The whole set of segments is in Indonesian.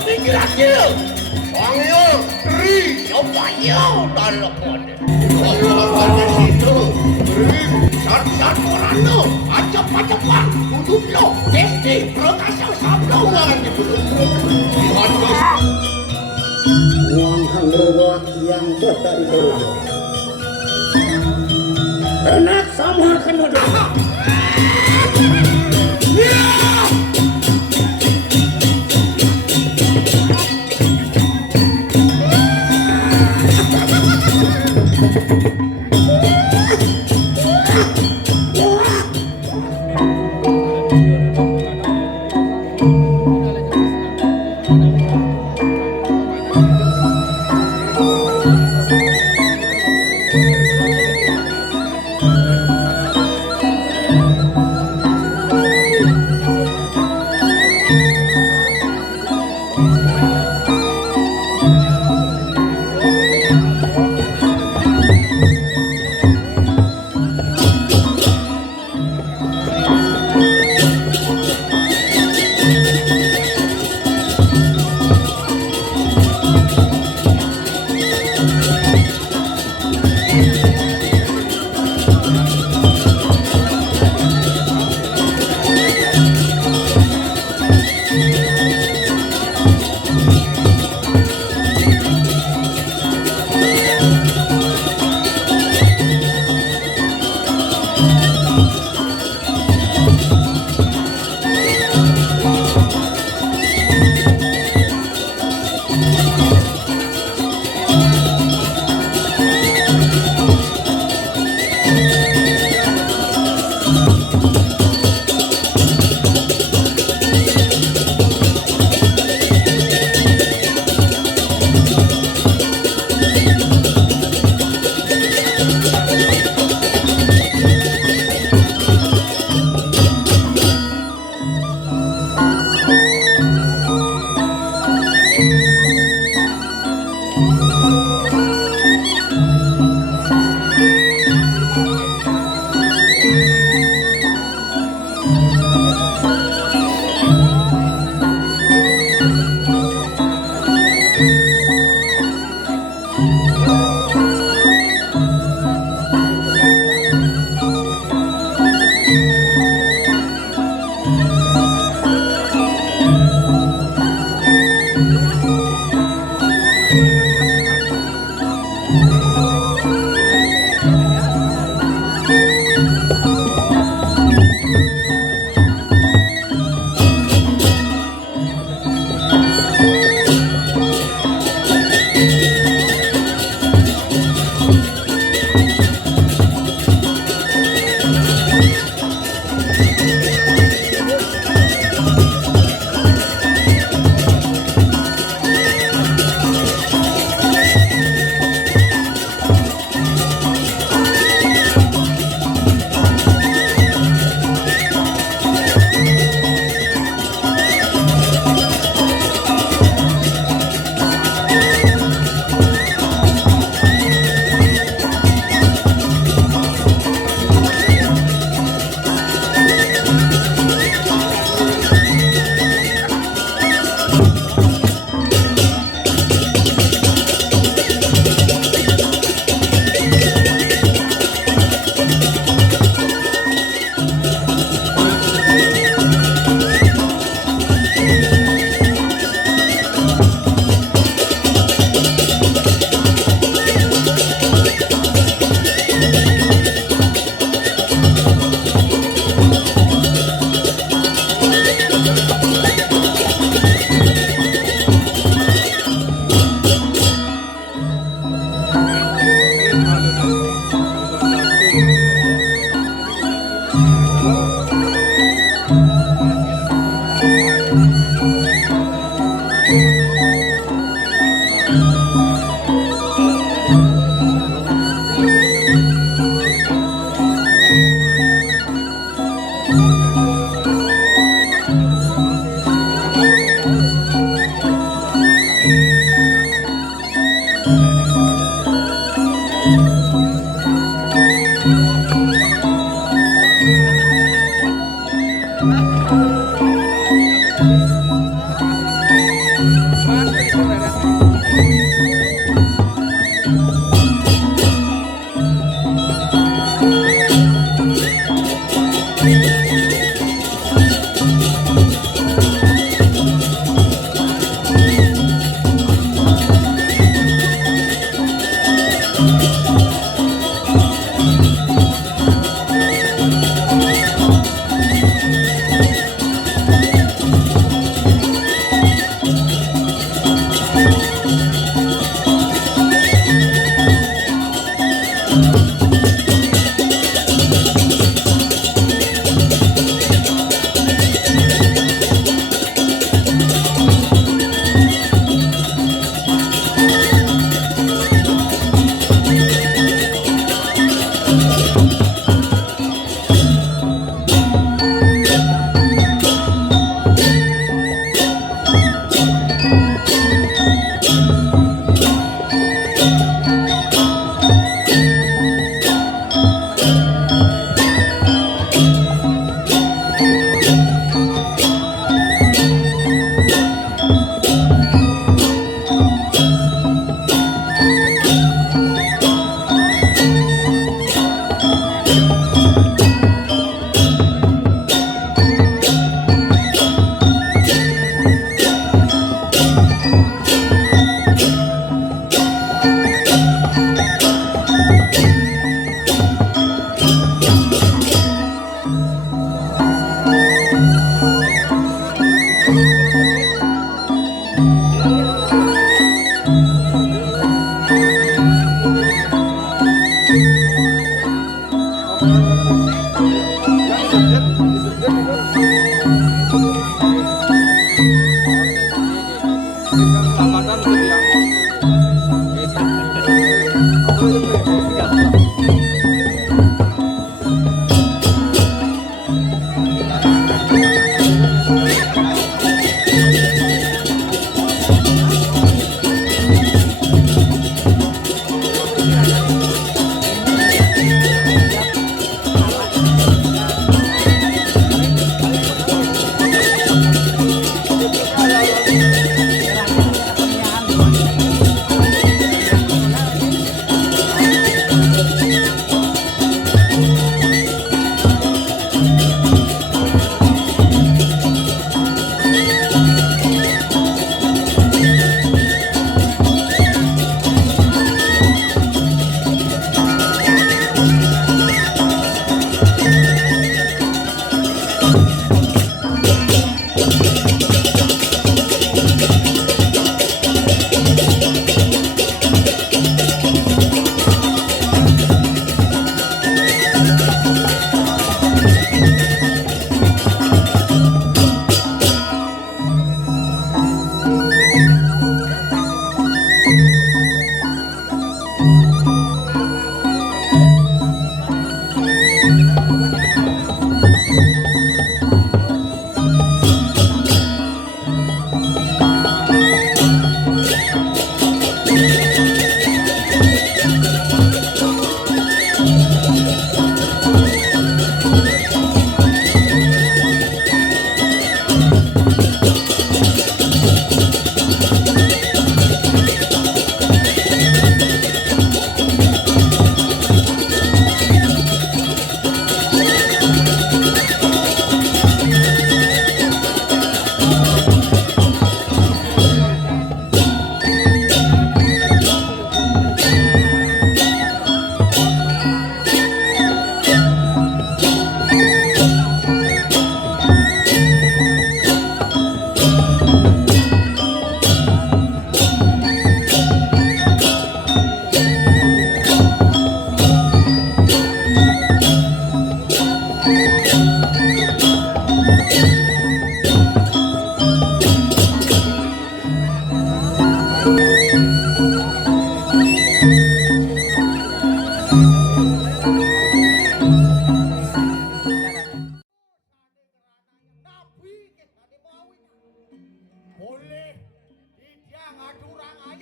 pinggir aja. Soalnya Ri coba yo telepon. Kalau situ Ri sat orang lo acap-acapan untuk lo testi perkasa sabloan gitu. Lihat bos. Uang hanggewat yang betah di Torujo. Enak sama kan udah.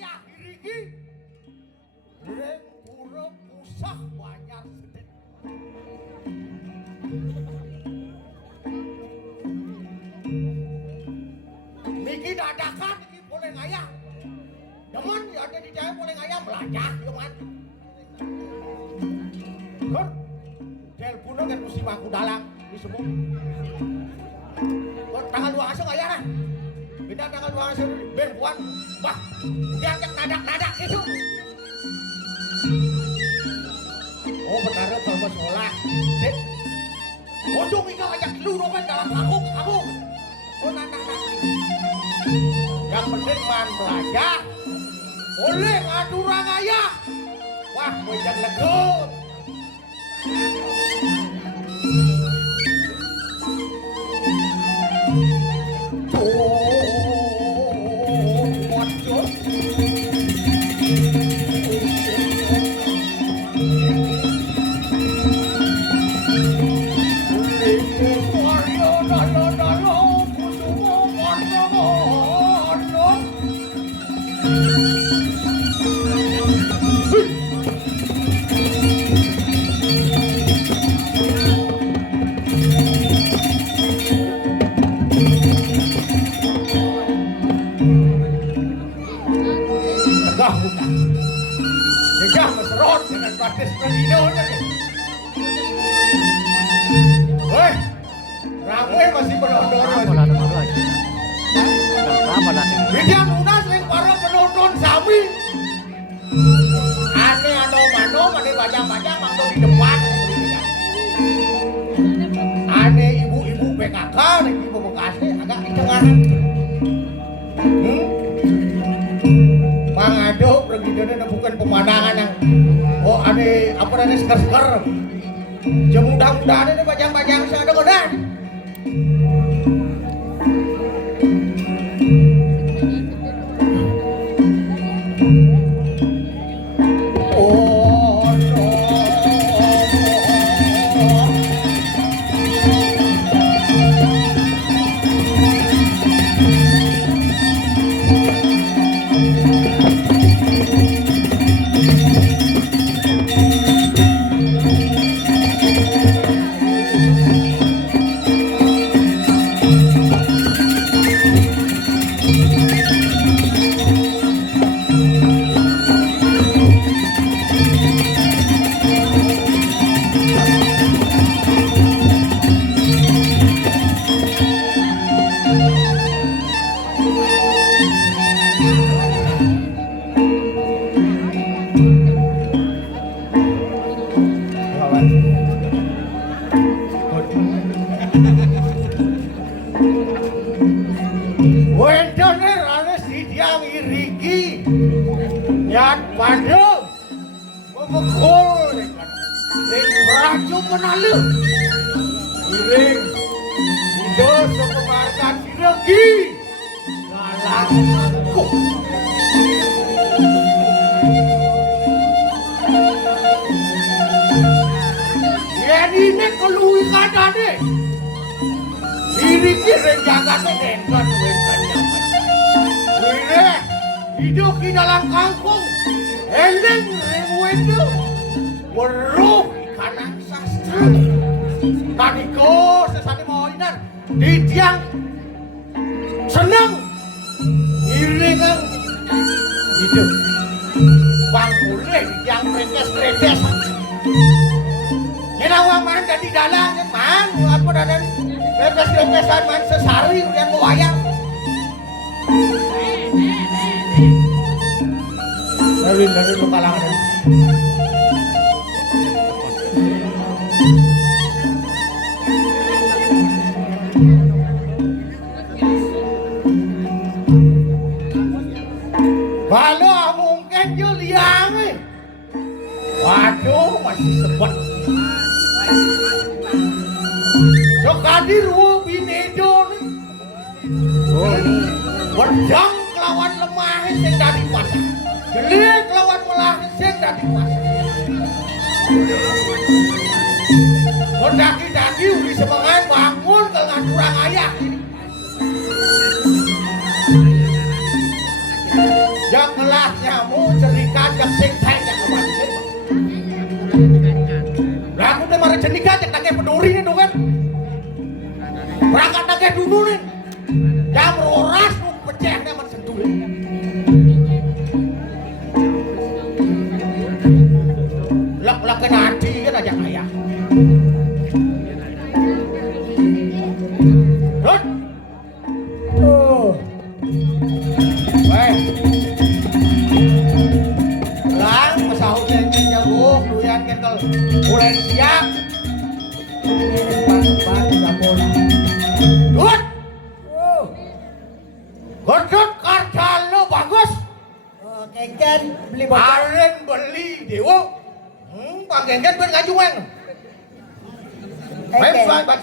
ayah iriki reng urep usah banyak sedek. Niki dadakan niki boleh ngayah. Demen ya ada di jaya boleh ngayah melajah yo man. Kan teleponnya kan mesti aku dalam di semua. Kok tanggal 2 asuh ngayah nah. Beda tanggal 2 asuh ben buan. Wah, diajak nadak-nadak itu. Oh benar kalau sekolah. Bodong ini ajak lu doang dalam kamu. Oh nadak. Yang penting man belajar. Boleh ngadu rangaya. Wah, gue jangan lego. Mudah-mudahan ini bajang-bajang saya ada kodan. kelas nyamu cerikan jak sing tanya kawan. Lah aku teh mare cerikan jak nake peduri nih dong kan. Berangkat nake dulu nih. Jam roras nu pecehnya man sentul. Lak kena hati kan aja ayah. Rod. Oh. Baik. Lang pesahut cengkeh jabuk duyan kental mulai siap. Depan Japona. Rod. Oh. Godot karja lo bagus. Oh, kengken beli baren beli dewo. Bang kengken ben ngajuan. Baik, baik.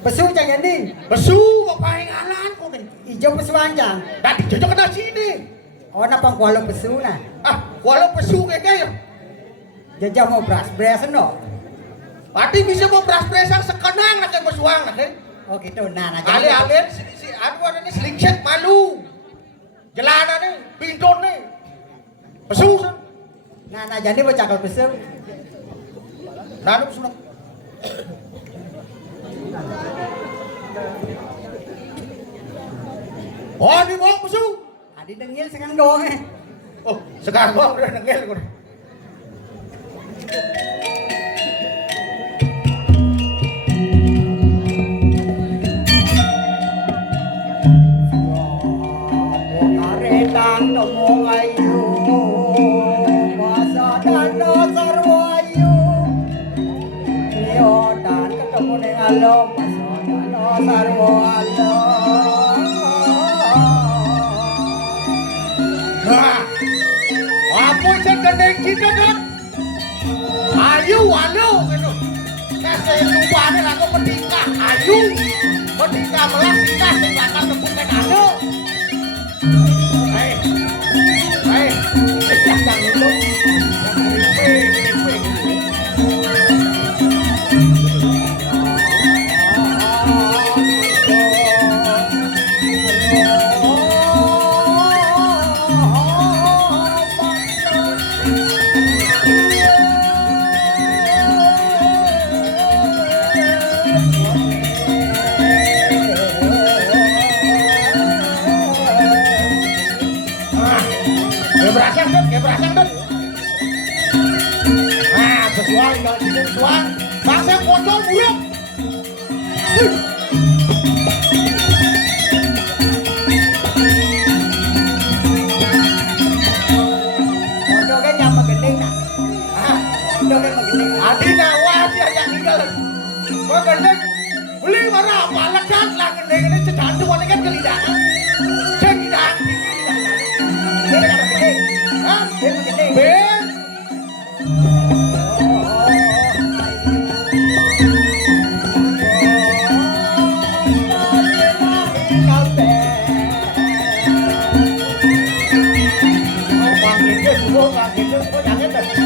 Besu jangan di. Besu kok paling alan kok nih. Ijo besuan jang. Tadi cocok kena sini. Oh napa kualong besu nah. Walau besu kayak ya. Jajah mau beras no. Berarti bisa mau beras-berasan sekenang nak besuang nak. Oh gitu. Nah, Alih-alih si anu ini slingshot malu. Jalanan nih, pindon nih. Besu. Nah jadi mau cakal besu. Nah, besu. Oh, di bawah besu. Adi dengil sekarang doang Oh, sekarang doang udah dengil gue. Karetang tomong ayu masa dana sarwa ayu iyo dan ketemu ning alom masa dana sarwa alom. Nah, apa sih gendeng kita kan? Ayu, alu gitu. Kasih tuane lagu menikah, ayu, menikah melas nikah sing bakal tebukan alu. Hei, jangan dulu. Kayak berasang dut. Nah, besuang kalau sini besuang. Bangsa kocok buruk. Kodoknya nyama gending nak. Kodoknya mah gending. Adi nawa sih yang tinggal. Gua gendeng. Beli mana apa lekat lah gendeng ini cecandu mana kan kelidangan. Cengidang. Dia ada gending. Hah? Dia mah gending. Ben.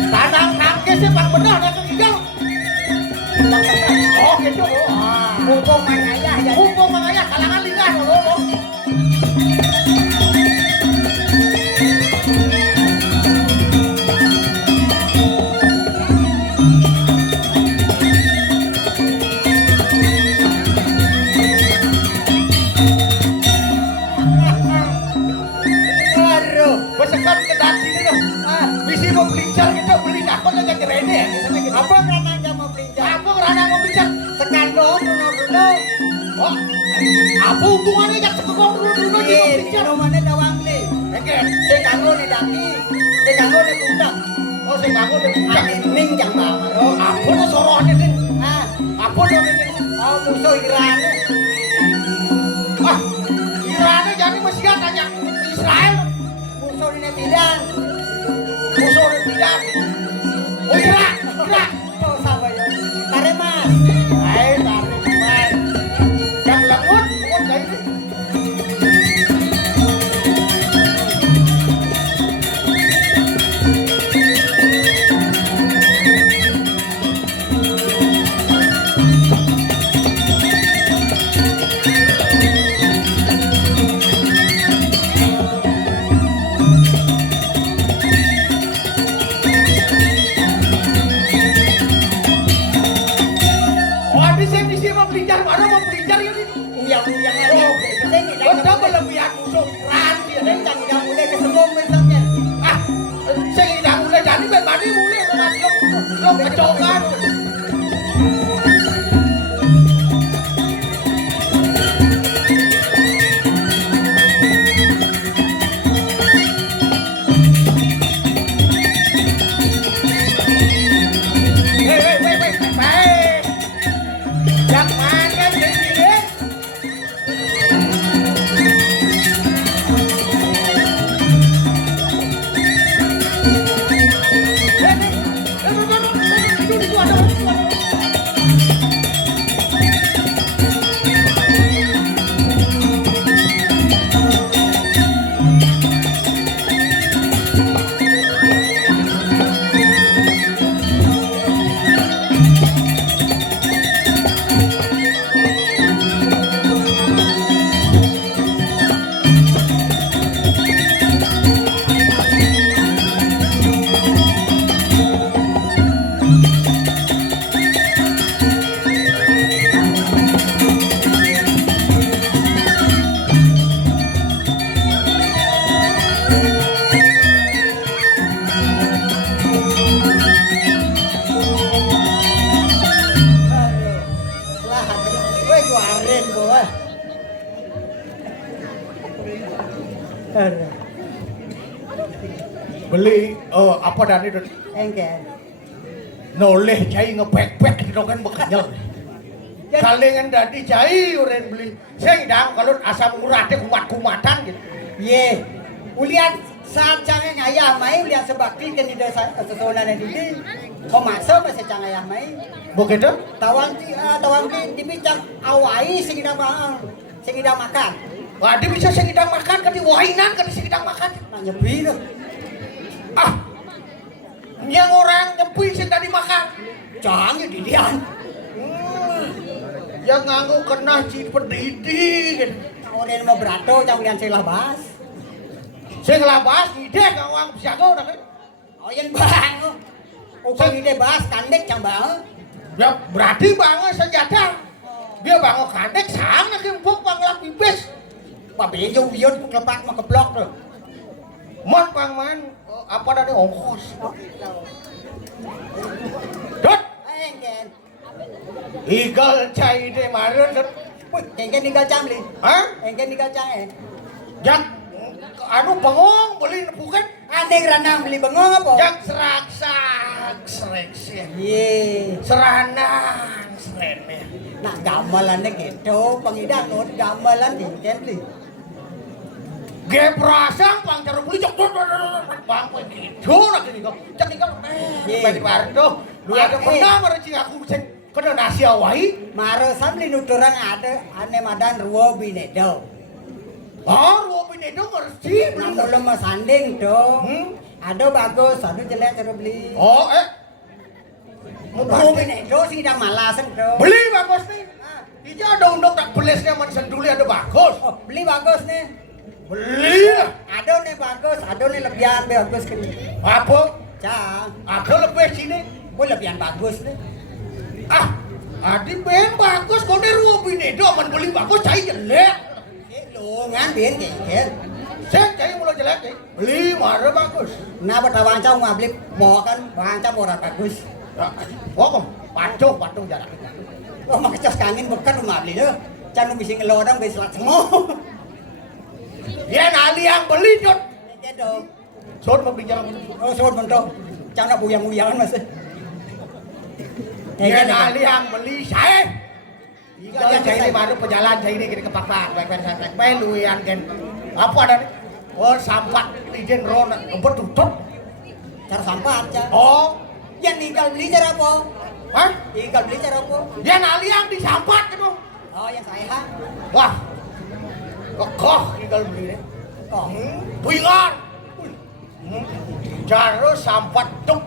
Tanang nangke sih bang benar ada kehijau. Oh gitu. Mumpung mangaya ya. Mumpung mangaya kalangan lingas loh. Besekat ke dati ini loh. Bisi mau pelincar kita beli takut aja kerene. Apa ngerana aja mau pelincar? Apa ngerana mau pelincar? Tekan dong dulu. Oh, apa hubungannya jak sekekong dulu di mau pelincar? Rumahnya dawang nih. Oke, Saya kanggo nih daki. Saya kanggo nih pundak. oh saya ngaku deh puncak. Ning jang banget. Oh, apa lo sorohnya nih? Apa lo nih? Oh musuh Iran. Irannya jadi Mesir tanya Israel. Musuh ini tidak. Musuh di bidang. Oh Irak. Oh sabar ya. Tarik mas. Ayo tarik mas. Yang lengut kayak ini. Beli apa dan itu Engken. noleh cai ngepek-pek di dongan bekanyel. Kalengan dadi cai uren beli. Saya ngidang kalau asam uratnya kumat-kumatan gitu. Ye. Ulian saat canggih ngayah mai ulian sebakti kan di desa sesonan ini. Kau masuk masih canggih ngayah mai. Begitu? Tawang ki dibicang awai sing idang makan. Wah, dia bisa sengidang makan kan di wainan kan di sengidang makan. Nak nyepi tu. Ah, yang orang nyepi sing tadi makan. Canggih didian. Yang nganggu kena ci pendidik. Orang mau berato jangan ulian sing labas. Sing labas ide ngawang jago dah kan. Oh yang bang. Ukang ide bas kandek cang bang. Ya berarti bangun senjata. Dia bangun kandek sang nak kempuk panglap pipis. Babe jauh bion kelepak mah keblok tu. Mon pangman apa dari ongkos. Dot Engken. igal cai de marun. Wih, engken tinggal cang li. Hah? Engken tinggal cang Jak anu bengong beli bukan? Aneh ranang beli bengong apa? Jak serak-sak seleksi. Ye. Seranang serene. Nak gamelannya gitu, pengidang not gamelan engken li. Ge prasang pang cara beli cok bang kowe gitu lagi nih kok. Cek ikan balik bardo. Lu ada pernah merecing aku cek kena nasi awai. Marosan li nuturang ada ane madan ruo binedo. Oh, ruang pinedo ngerti. Nak belum mau sanding dong. Ada bagus, ada jelek cara beli. Oh, Ruo binedo sih dah malasan dong. beli bagus nih. Ija ada undang tak belesnya man senduli ada bagus. Oh, beli bagus nih. Beli lah. Ada nih bagus, ada nih lebihan bagus kan. Apa? Cang, Ada lebih sini. gue lebihan bagus nih. Ah, adik ben bagus. Kau di ruang pinedo man beli bagus, cai jelek. Lu ngambil kayak Cek cai mulai jelek cai. Beli marah bagus. Nah, pertawaan cang nggak beli bawa kan, bahan cang murah bagus. Oh, kok patung jarak kita. Wah, mak kecas kangin bekat rumah beli deh. Cang lu bisa ngelodang bisa selat semua. Ya nali yang beli jod. Kayak dong. Sod mau bicara. Oh, soal bentuk. Cang nak buyang-buyangan masih. Ya nali yang beli saya. Ikan saya ini baru pejalan saya ini gini kepak-pak, baik lu yang kan apa ada nih? Oh sampah izin ron, ngebet tutup. Cara sampah aja. Oh, Yang tinggal beli cara apa? hah? Tinggal beli cara apa? Ya nali yang disampah kan dong. Oh, yang saya. Wah, kokoh tinggal beli deh. Oh, Pingan. Cara sampah tuk.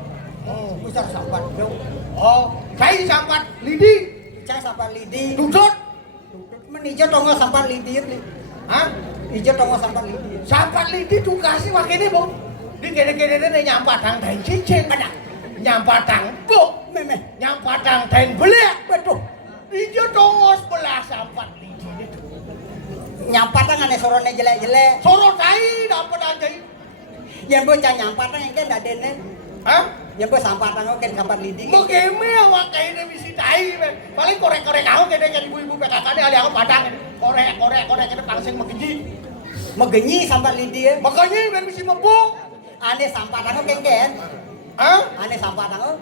besar sampah dong. Oh, saya sampah lidi. Cang sampah lidi. Tutut. Menijo tongo sampah lidi beli. Hah? Ijo tongo sampah lidi. Sampah lidi tuh kasih wakini bu. Di kene-kene ini nyampah tang dan cicing. Ada. Nyampah tang bu. Meme. Nyampah tang dan beli. Betul. Ijo tongos belah sampah lidi itu. Nyampah tangan sorone jelek-jelek. Soro tai dapat aja. Yang bocah nyampah tangan yang kan ada nih. Hah? Yang bocah sampah tangan kan sampah lidi. Begini awak ini misi tai. Paling korek-korek aku kene kan ibu-ibu PKK ini ali aku padang. Korek ini pangsing mengenyi. Megenyi sampah lidi ya. Makanya ben misi mebuk. Ane sampah tangan kan. Hah? Ane sampah tangan.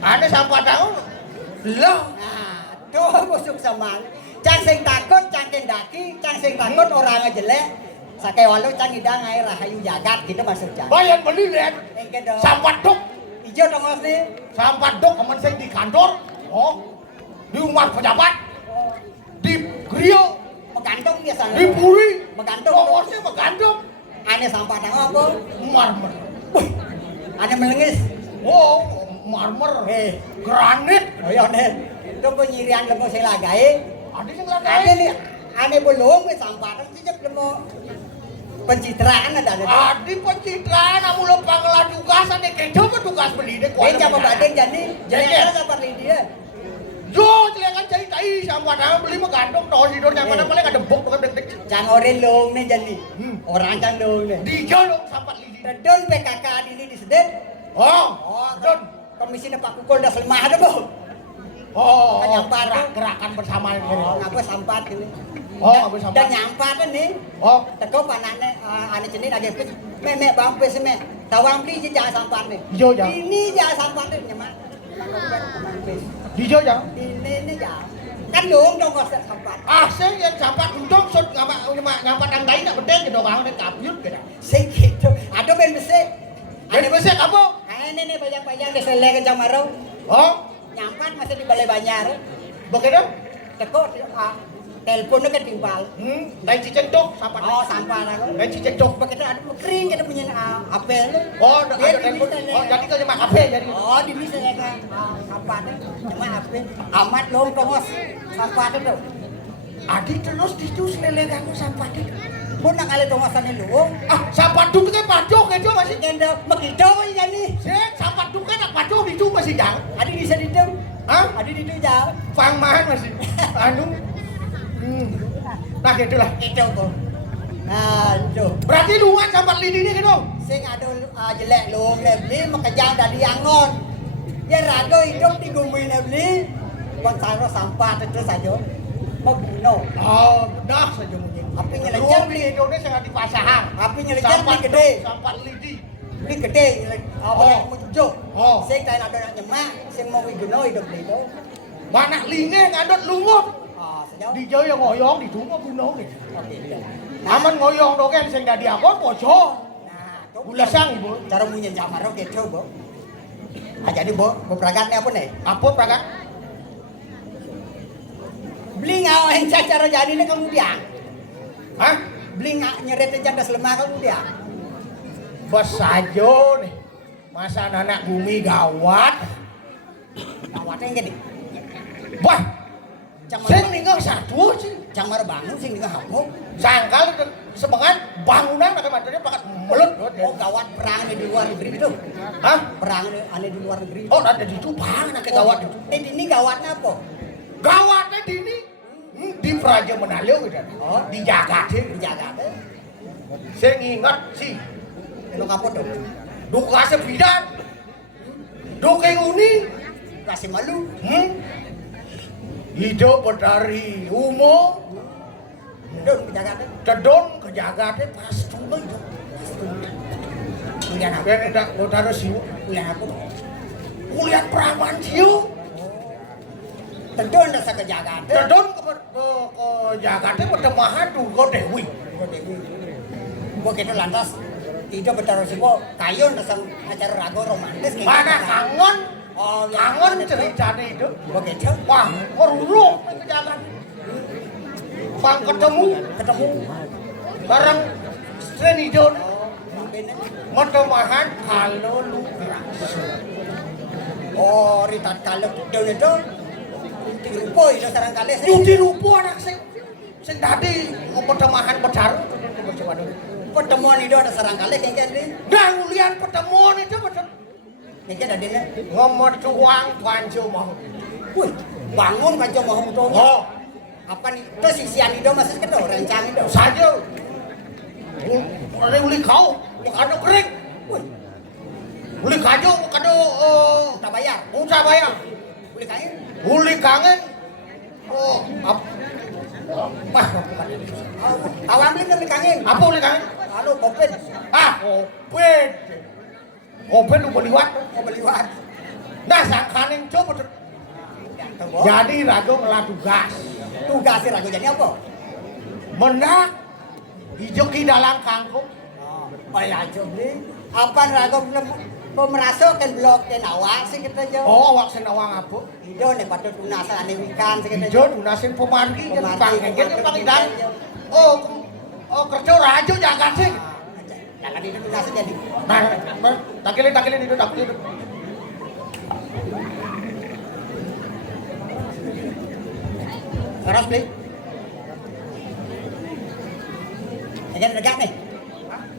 Ada sampah tahu? Lah, Nah, tuh busuk sama. Cang sing takut, cang kendaki, cang sing takut orang jelek. Sakai walau cang hidang air rahayu jagat gitu maksud cang. bayan beli lihat. Engke dong. Sampah dok, Ijo tongos nih. sampah dok teman saya di kantor. Oh, di rumah pejabat, di grill, Megantung biasanya. di puri, Megantung. pokoknya megantung. Ane sampah tangan apa? Marmer. Wih, ane melengis. Oh, marmer. Granit. Oh iya nih. Itu penyirian lemo sing lagae. Ada yang lagi. Ane nih, ane belum wis sampah tangan sejak lemo pencitraan ada. Adi pencitraan, kamu lupa ngelah tugas, ane kedo tugas beli deh. Beca pembanding jadi Jadi. sampah lidi ya. Yo, celiakan cai tai sampah tangan beli megantung. Tahu tidur yang mana paling ada bok bukan dek. Cang oren long nih jadi. Orang cang long nih. Di jalur sampah lidi. Redon PKK ini disedet. Oh, Don. Komisi Pak Kukul dah selimah ada bu. oh, Kan nyampar. gerakan bersama ini. Oh, ngapa sampah ini? Oh, habis sampah. Dan nyampatan nih. Oh, Teko panane ane jenis lagi pis. Mek bang pis mek. Tawang beli je jangan sampah nih. hijau jang. Ini jangan sampah nih nyemak. Pis. Hijau jang. Ini jangan. Kan luang dong kok sampah. Ah, sing yang sampat untung sut nyampat ang dai nak bedeng gitu bang nek kapyut gitu. Sing gitu. Aduh ben besek. Jadi besek apa? Ini bayang-bayang di selek jam marau. Oh, Nyampat masih di balai Banjar. begitu? Teko teleponnya kan timpal. Dai cicendok sampat. Oh sampah lah. Dai cicendok. Begitu ada kering kita punya apel. Oh, ada telepon. Oh, jadi kau nyemak HP jadi. Oh di bisa ya kan sampah tuh cuma apel. Amat long tongos sampah tuh. Adik terus ditus lele kamu sampah itu. Pun nak kali tongosan lu. Ah, sampah duk ke padok itu masih. Kendo begitu ya nih. Sik, sampah duk kan padok itu masih jang. Adi bisa ditem. Hah? Adi di itu jauh. Pangmahan masih. Anu. Nah, gitulah. Itu kok. Nah, itu. Berarti luan sampah lidi ini gitu. Sing ada jelek lu beli makejang dari angon. Ya rago hidup di gumi beli. Bang saro sampah terus aja. Mau no. Oh, benar saja mungkin. Api Luang nyelecer di Indonesia nggak di pasahan. Api nyelecer Sampah di gede. Sampah lidi. Beli gede. Apa yang mau cucuk. Oh. Sing kayak ada nak nyemak. Sing mau igono hidup beli itu. Banyak linge ngadot lungut. Sejauh. Di jauh yang ngoyong di rumah kuno gitu. Oke. Aman ngoyong doken sing dadi akon pojok. Nah, tuh. Gula sang ibu. Cara punya jamaro gitu, Bu. Ah, jadi, Bu, peragatnya apa nih? Apa pragat? Beli ngau yang cara jadi ini kamu dia. Hah? Beli nyeret jandas lemah kamu dia. Bos saja nih. Masa anak bumi gawat. Awatnya yang gini. Wah, Cang sing mar ninggal satu sih. cang mar bangun sing dengan hapok. Sangkal sebengan bangunan akan materinya pakat melut. Oh gawat perang di luar negeri itu. Hah? Perang aneh di luar negeri. Oh, ada di itu bang, nak gawat itu. Ini gawatnya apa? Gawatnya di ini. Di Praja Manalo gitu. Oh. Dijaga sih. Dijaga deh. Saya ingat sih. Lu ngapa tuh? Duka sepidan. Duka yang unik. Kasih malu. Hidup dari umum. Dun dijaga deh. Cedon kejaga teh pas cuma itu. Kuliah apa? Biar tidak utara siu. Kuliah apa? Kuliah perawan siu. Tentu anda sa kejaga deh. Cedon kejaga teh pertemahan duga Dewi. Gua gitu lantas tidak bertaruh sih gua kayu nasang acara rago romantis kayak Mana gitu. kangen? Oh ya Kangen ceritanya itu. Gua gitu. Wah, meruruk kejaga. Bang ketemu bareng Strenidon pertemahan kalau lu Oh ritat kalau daun itu dirupo itu sarang kali sih. lu dirupu anak sing tadi pertemahan pacar Pertemuan itu ada sarang kali kayak gini. dah ulian pertemuan itu betul Kayak ada dina. ngomong tuang pancu mau Wih, bangun kan cuma mau tuh. oh Apa nih? Terus si Sianido masih kedua rencang itu. saja uli kau bukan kering Wih, uli kaju bukan tak bayar. usah bayar Boleh kain? uli kangen oh apa Bukan ini. Awam beli kan kangen. apa uli kangen Halo, kopet. ah kopet kopet lu beliwat Mau beli wat. nah sangkaning coba jadi ragu ngelah tugas Tugas si ragu jadi apa? mendak hijau di dalam kangkung Bayar aja beli. Apa ragu belum pemerasuk kan blok kan awak sih kita jauh. oh wak senawang apa Hijau nih pada tunasan ane wikan sih kita hijau dunasin pemargi kan Pemargi, panggen kan pemargi. panggilan oh kerja rajo jaga sih Jangan itu tunasan jadi. nah takilin itu takilin Harus beli. Dekat nih.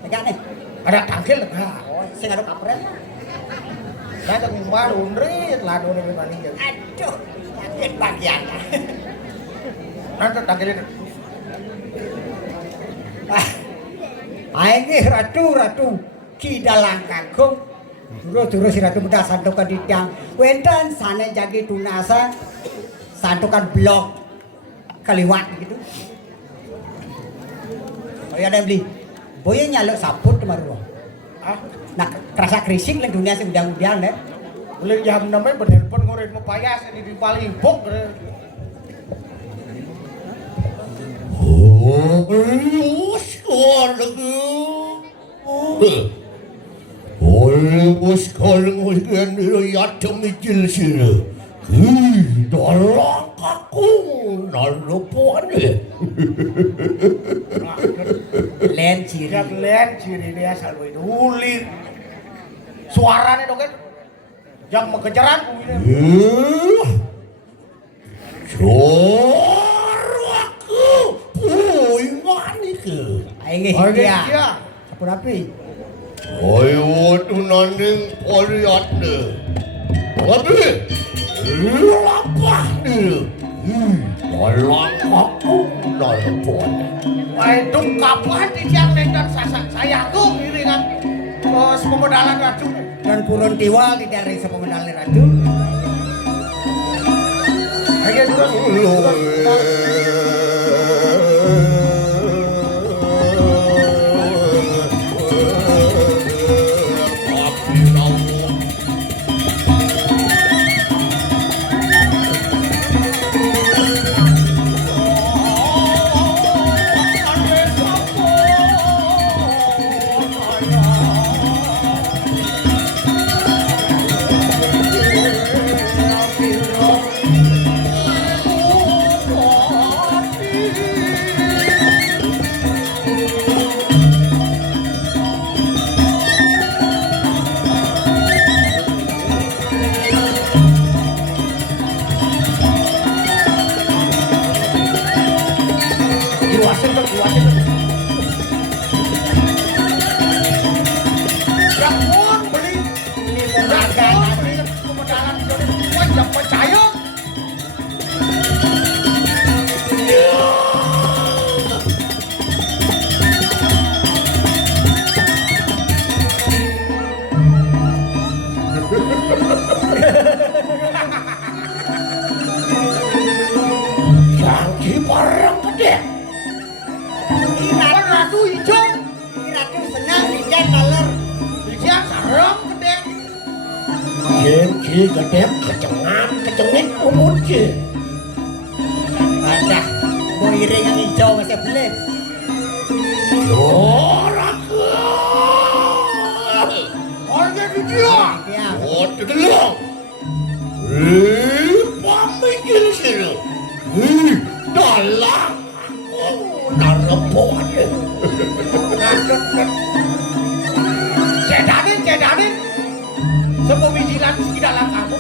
Dekat nih. ada tangkil nah Oh, sing ada kapret. saya tak ngumbar undrit lah dulu ini mana ya Aduh, sakit bagiannya. nanti takilin Ini ratu ki dalang kagum. Duru si ratu muda santukan di tiang. Wenten sana jagi tunasa santukan blok kaliwat gitu. Oh ya ada beli. Boya nyaluk saput kemarin. Ah, Nah, kerasa krisik lang dunia sing udang-udang deh. boleh jam namanya bertelepon ngorin mau payas di paling bok. Oleh sekarang ujian itu yatim ijil sini. Dalam kaku nalapuan deh. Len ciri. Lihat len ciri dia selalu ulir. Suaranya dong kan, yang mengejaran Suaraku, mana ke? Aing dia. Apa rapi? Ayo tu nanding poliat ni. Tapi, lapah ni. Dalam aku nalapuan. itu kapan di siang dan sayangku ini kan pemodalan racun. Dan purun tiwal di dari sepemedal racun. Ayo terus. Jadi gedek kecengit umur je. Ada. Mau iring yang hijau masih belit. Joraku. Harga dia. Ya. Oh, tergelung. Pamikir sini. Dalam aku narapuan. Cedanin. Sepemijilan di dalam kamu.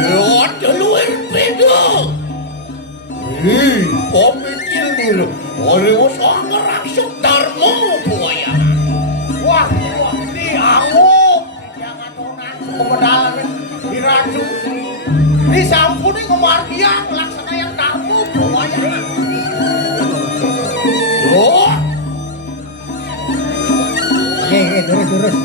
Ya, teluir pedo. Pemikir ni lo. Orang usah ngeraksuk darmo buaya. Wah, di anguk. Jangan tonan pemodalan di racun. Di sampuni kemargian laksana yang darmu buaya. Oh. Terus.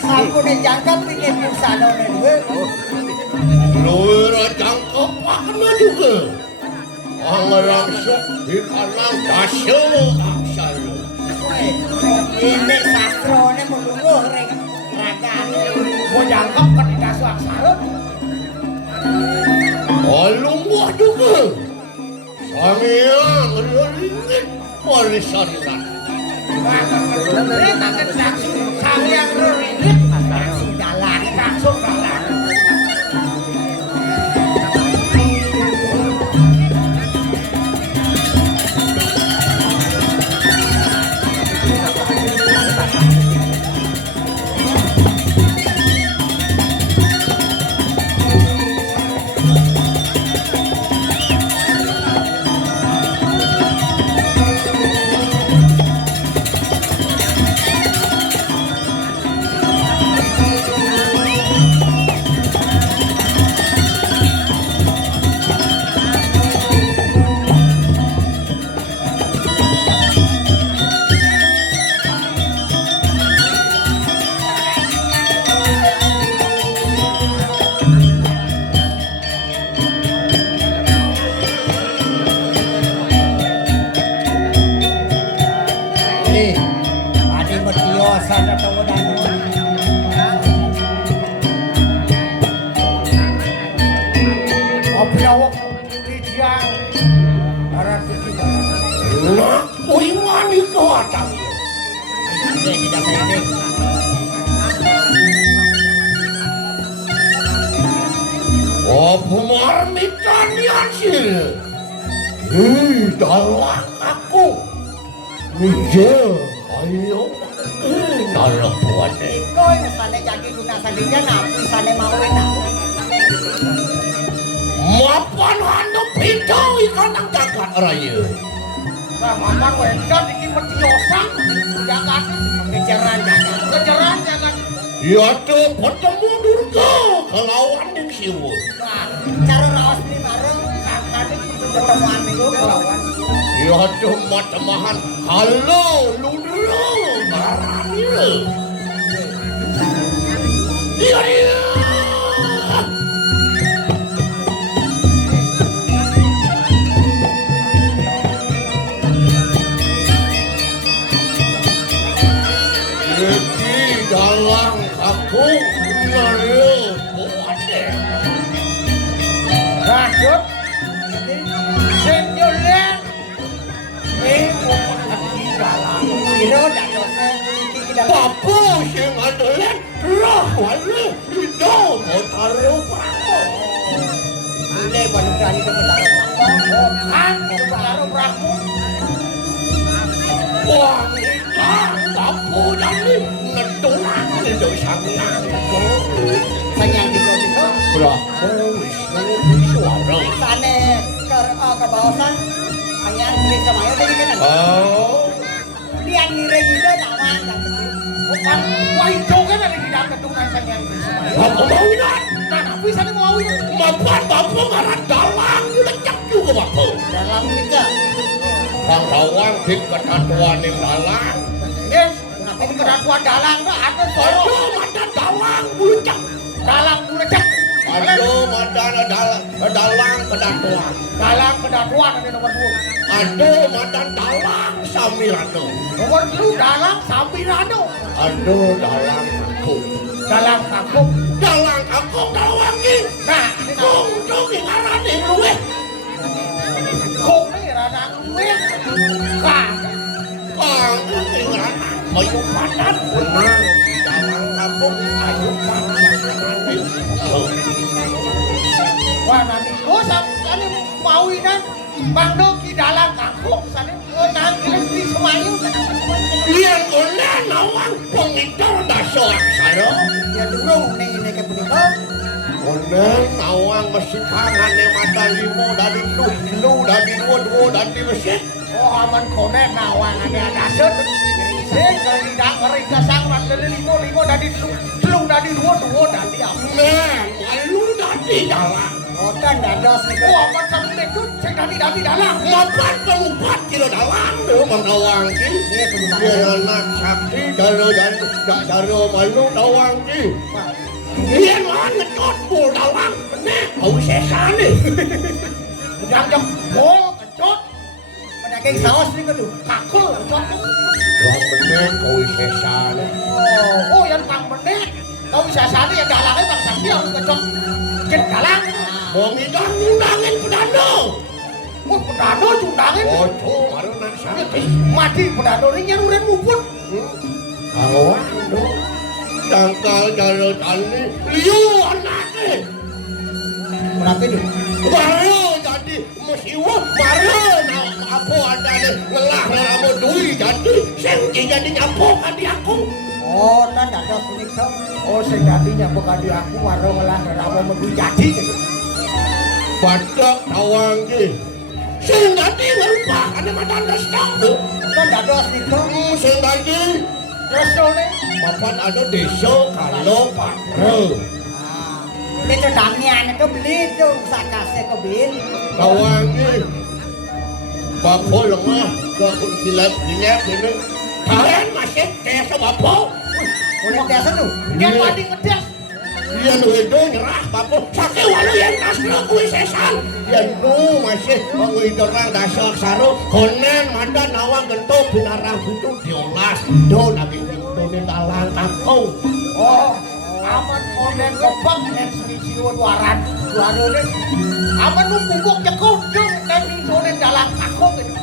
Sampun jangkap pikir pusana dua. Lura jangkap makna juga. Langsung di kanan dasar aksar. Ini sastrone melungguh raga. Mau jangkap kan di dasar aksara. Lungguh juga. Samia ngeringit warisanan. Ini tangan langsung samia ngeringit. Langsung jalan. Sana tahu dan Apa awak dijang arah tu kita. Nak uimani kau ada. ini tidak saya ini. Oh, pemarmitan hasil. Dalam aku. Mijel, ayo. Dalam buat ni. Iko yang sana jadi guna salinya napi sana mau enak. Mapan handap pintu ikan ang jagat raya. Nah, maman wedan iki metiosan jangan Kejaran jangan. kejaran jangan. Ya tu bertemu Durga kelawan dengan Siwa. Wah, cara raos ni bareng kakak ketemuan minggu kelawan. Ya tu matemahan halo ludra barani. Dia dia. Dalam aku nanya buatnya. Rajut senyolen lagi dalam Iro dah dosa iki kita Papu sing adalah roh wala hidup taruh pramu. boleh baru berani ke petara. kan baru beraku Wah kita papu jadi ngedulang itu sangat. Sayang diko. Pramu Wisnu suara. Sana ke bawasan hanya beli semaya dari kanan. Oh. Dia ngiring itu lawan dan bukan wah itu kan ada di dalam kedungan yang Apa mau ingat? nah tapi sana mau ini Mapan bapu ngaran dalang lecak juga bapu. dalam meja. Kang rawang di ketatuan yang dalang. yes kenapa ini kedakuan dalang tuh ada solo Aduh mata dalang bulecak. dalang bulecek Aduh mata dalang ketatuan. dalang kedakuan ada nomor 2 Aduh mata dalang samirano. nomor 2 dalang sampirano Aduh dalang aku. dalang kampung Dalang aku rawang ini. nah Kung dong ngaran yang luwe. kok nih rana gue kang Kang ngaran mayu padat benar. Dalang aku mayu padat. wah nanti gue sampai mau ini bang doki dalang kampung sana nanti di semayu Lian ulan awang pengitor daso aksara. Dia durung nih ke punika. Ulan awang mesikangan yang mata limo dari lu dari dua dari mesin. oh aman konen nawang ada dasar sing kalau tidak ngeri kasang mat limo dari lu dari dua dari apa Nah, lalu dari dalam. Oh kan dados niku. oh aman sampai itu sing dari dalang Mapan keempat kilo dalam tuh menawang ki. Ini punika. Dia anak sakti jaro malu dawang ki. Dia mah ngecot pul dawang. Nek kau sesan nih. yang jempol kecut Pedagang saus niku tuh. kakul kecut Wah bener kau sesan. oh yang pang benek kau bisa sana yang dalangnya bang sakti harus kecut jen dalang Mau ngundangin pedano. oh pedano cundangin Ojo marunan sakti. mati pedano ringnya uren mumpun Kalau anu tangkal jaro tani liu anaknya. Berapa itu? Baru jadi musiwa baru nah apa ada nih ngelah ngelamu duit jadi sengki jadi nyampokan di aku. Oh, kan dados punika. oh sing dadinya bukan di aku warung lah rawo medu jadi Badak tawang ki. Sing dadi lupa ada madan restok. Kan dados niku. Sing dadi resto nih papan ada desa kalau padre. Ah. Itu damian itu beli itu sakase ke bil. Tawang ki. Bapo lemah gakun kilap ini. Kalian masih desa bapo. Boleh biasa tuh. yang mandi ngedes Dia nu itu nyerah bapo sakit walu yang nasro kui sesan. Dia nu masih mengui dorang dasar saro konen mandan nawang gentuk binarang itu diolas do nabi itu Jodoh dalang kampung. Oh, aman monden kebak dan semisiun waran. Suara ini. Aman lu bubuk cekut dong dan jodoh dalang kakuk itu.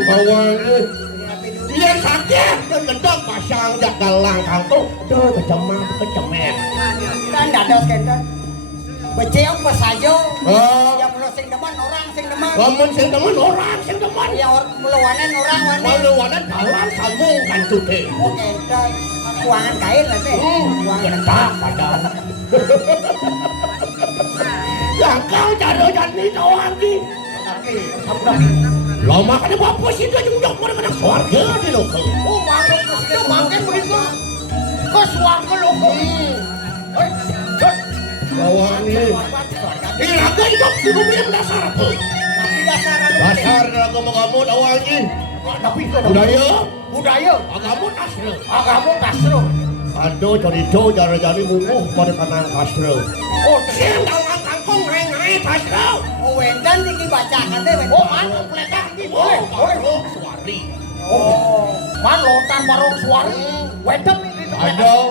Bawang dia sakit dan gendong pasang jak dalang kampung. Aduh kecemet. Dan dados kenten. Beceng apa saja. Oh, Yang perlu sing demen orang sing demen. kamu sing teman orang sing teman. Yang melawanan orang wanen. Kalau ada dalang sambung kan cuti. Oke, dan kuangan kain lah teh. Kuangan. Gentak padahal. Yang kau jalan ni doang ni. Tapi, sabda. Lo makanya bapak sih dia jumjok mereka nak suarga di lokal. Oh, mangut itu makin begitu. Ke suarga lo kok. Hei, jod. Bawang ni. Ini laga hidup di bumi yang dasar apa? Tapi dasar Dasar laga kamu dawang ni. Tapi ke Budaya, agama kasro. agama kasro. Aduh cerita jari-jari munguh pada kanan kasro. Oh, Siang dawang kangkung naik kasro. Oh, wendan iki bacakan teh wendan. oh, anu peledak ini boleh. Suari. Oh. Man lontar barong suara. Wedem ini. Aduh.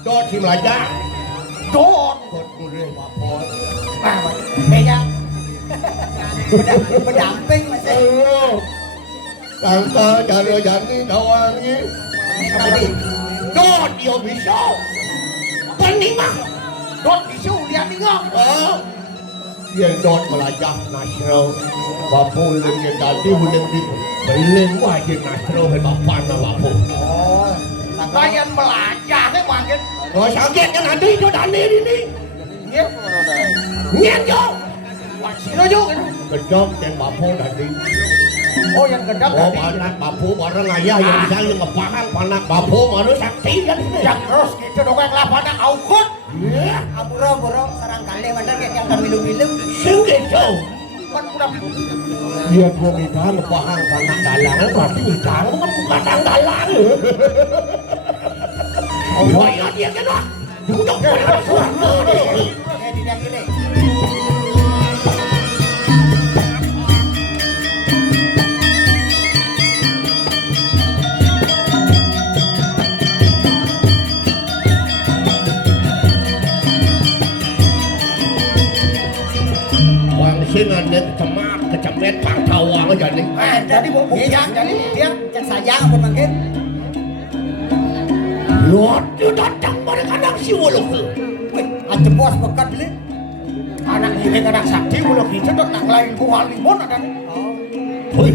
Dot si melajak. Don. Dot mulai bapak. Nah, kayaknya Berdamping masih. Aduh. Kangka jari-jari dawang ni. Tapi Dot dia bisa. Pening mah. Don isu lihat tinggal. Dia dot melajak Nasro. Bapu uleng dia tadi uleng di beleng wajib Nasro he bapak na bapu. oh, Layan melajah ke makin. Oh sakit kan ada itu dani ini. Iya. Nyen jo. Sino juga itu. Gedok dan bapu tadi. Oh, yang gedang Oh tadi. panak bapu bareng ayah yang bisa yang ngepahang panak bapu baru sakti kan. Yang terus gitu dong yang lapana aukut. Ya. aburo sarang kali mandan kayak yang milu-milu. Sungguh jo. Kan udah Dia gua minta ngepahang panak dalang berarti minta bukan bukan dalang. Oh iya dia kan wah. Duduk pada suara dia. Tidak kiri. Wangsingan dia kecemet pangtawang aja nih. jadi mau bujang jadi dia Cek sayang pun makin. Luar dia datang pada kadang si wuluk. Aja bos bekat beli. anak ini anak sakti mulut gitu dong nak lain bunga limun ada. Hei,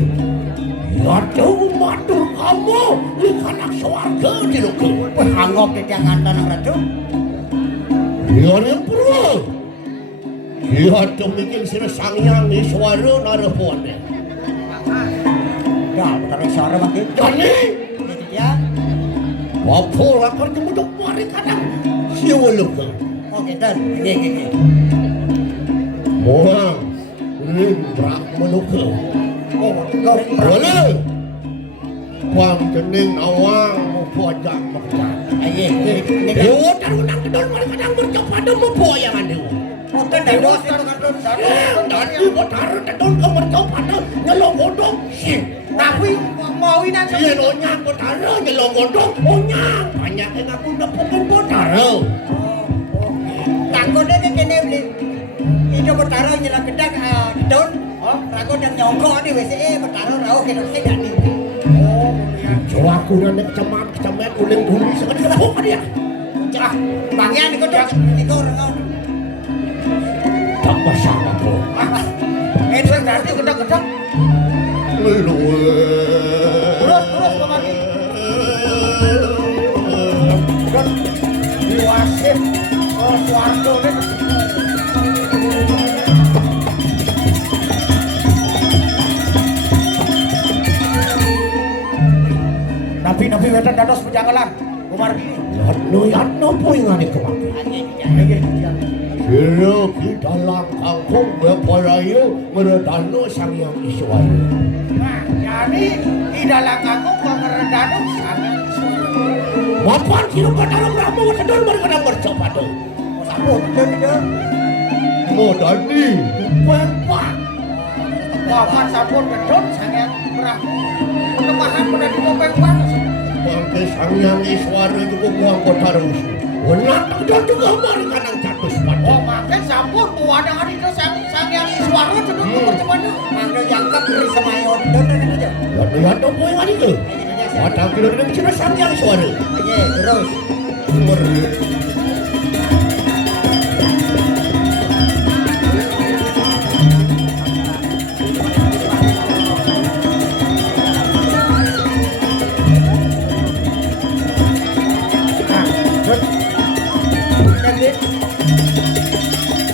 ya jauh matur kamu di kanak suarga di luku. Wah, anggap dia jangan tanang ratu. Ya yang perlu. Ya tu bikin sini sangyang di suara narapuannya. Ya, tarik suara makin. Jadi, Jadi dia. apa lakar jemuduk mari kadang si wuluk. Oke, dan ini. Muang, limbrak meluku. Oh, kau Boleh. Kuang jening awang mupojak mekjak. Aye, ini kan. Dewa tarunang kedon mari kadang bercopada mupoyangan dewa. Oh, dan dos itu kan dos. Dadi botar kedon ke bercopada nyelong godong. Tapi mau ini aja. Iya nonyang botar nyelong godong. Onyang banyak yang aku nepukin botar. Takutnya ke kene beli. Itu bertaruh nyala gedang don. Rago dan nyongkok di WC bertaruh rau kena sing dadi. Jawaku nanti kecamat uling bumi sekali nepuk dia. Cerah. Bangnya niku dos. Niku rengau. Tak masalah po. Itu nanti gedang-gedang. Terus kemari. Dan diwasif suardo ini. Nabi wetan dados penjagalan. Kumar gini. Yatno po yung ngani kumaki. Sila kita lang kangkong berparayo meredano sang yang iswayo. Nah, jadi idalang aku kok meredano sangat suara. Mapan sino ka dalam ramo kadon mereka kadang bercopado. Sambut dia. Modani tumpang. Wapan sabun gedon sangat berah. Penemahan pada di kopeng banget. ke sang yang iswara juga buang kota rusuh. Wenat tak juga mari kanang jatuh sepatu. Oh, makin sampun buadang hari itu sang yang suara duduk pertemuan. Mangga jangkap beri semayon don aja. Waduh atau poin hari ke? Padahal kilo dia bicara sang yang iswara. Oke, terus.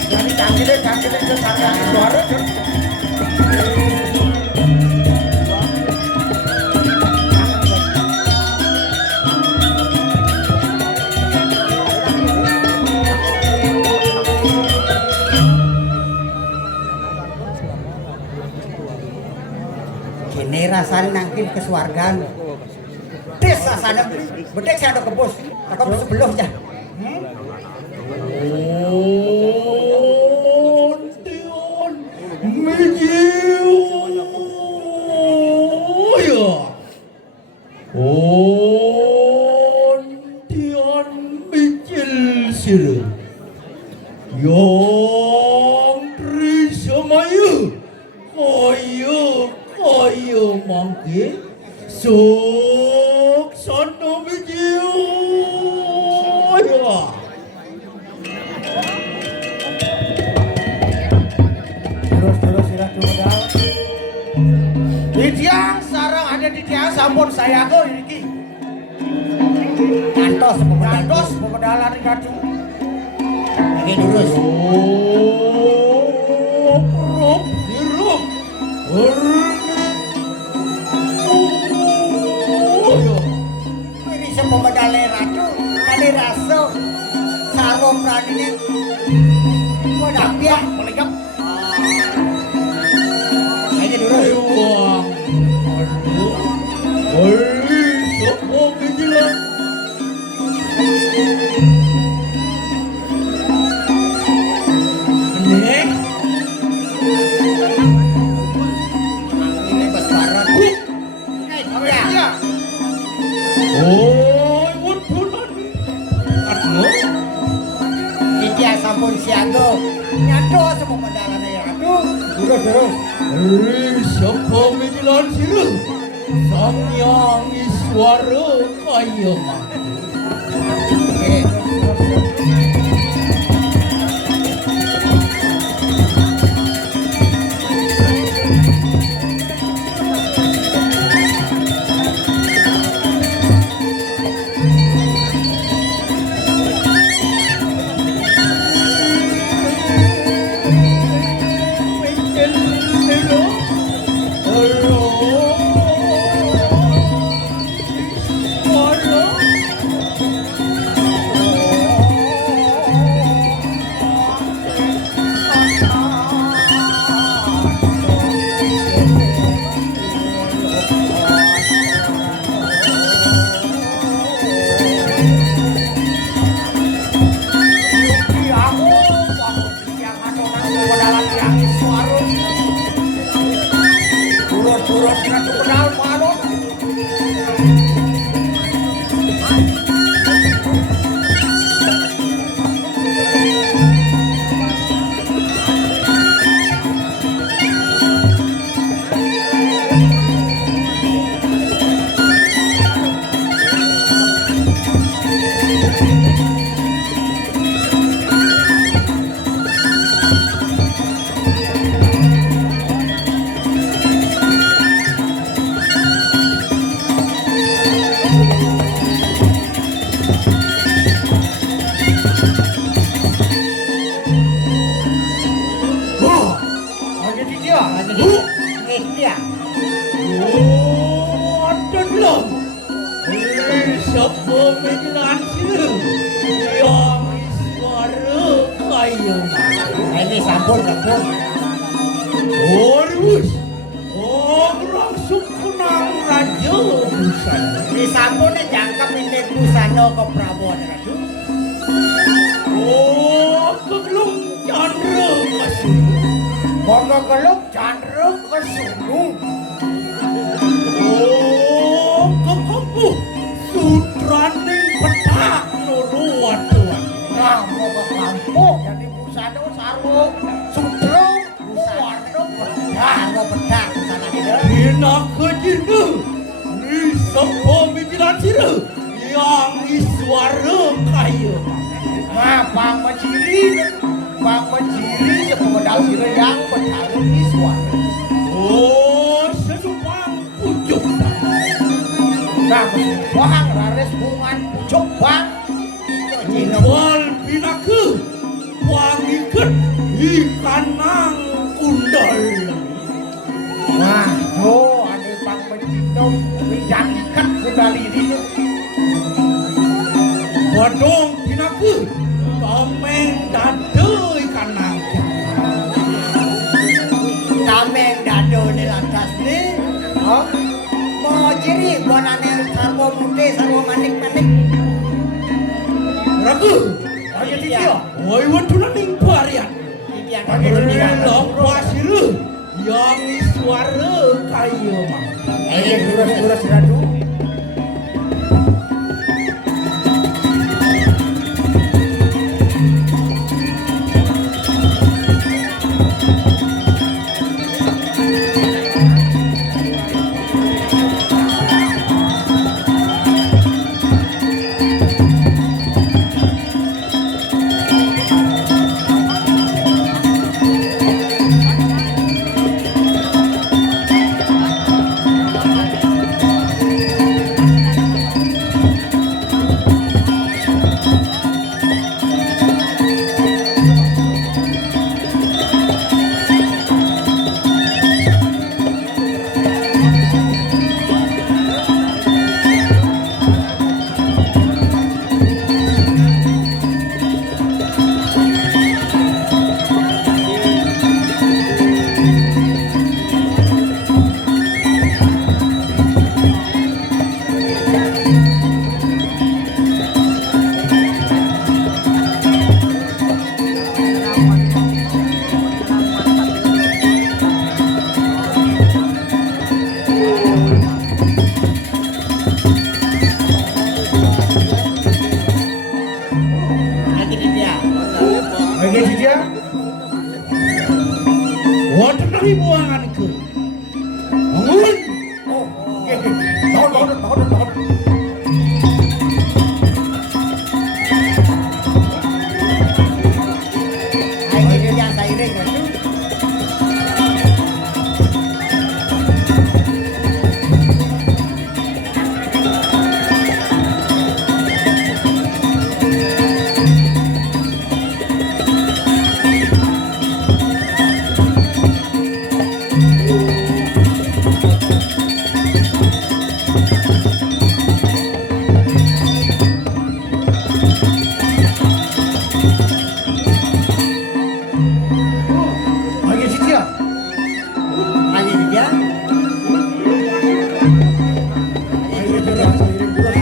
Jadi canggih ke sang yang suara. Kini rasanya nangkin kesuargaan. Desa sana, bedek saya ada kebos. Aku sebelumnya. Ontion Mijiuya Ontion Mijil Sir Yang Trisamayu Kaya mangke Suk Sono Mijiuya Terus sirah modal. Di tiang sarang ada di tiang sampun saya go iki. Kantos Gandos pemedalan di kadu. Oke, lurus. Ini semua medali ratu, kali raso, saro pradine, kau dapiak, Melegap. aja lurus. Ini bos barat. Iya. Dia sampun siaga, nyato semua medalan ya ratu. Lurus. Sang yang iswara kaya mangke. Oke. Ini sampun. Orus, orang sukunang raja busana. Di sampune jangkep ini busana ke Prabowo Ratu. Oh, kegelung candra kasih. Monggo keluk candruk kesulung. Oh, kekampuh Sopo mikiran sira yang iswara kaya. Nah, Bang Menciri sepemodal sira yang bertarung di suara. Oh, sesuang pucuk. Nah, Bang rares bungan pucuk Bang. Wal pinake wangikan ikan nang kundal. Nah, yo ane Bang Mencino minjang ikan kundali dino. Wadong pinake tameng dada ikan nang. Tameng dado ni lantas ni. Oh, mau ciri bonane sarwo mude sarwo manik-manik. Ragu, Ayo dia. oi waduna ning barian. Ibian Pagirnya long pasiru yang iswara kaya mah. Ayo duras radu. Bagi dia. Wonten dari buangan ke. Bangun. Oh, tahun. Ayo yang sairing itu. Bagi dia. Ayo dia. Ayo duras sairing duras.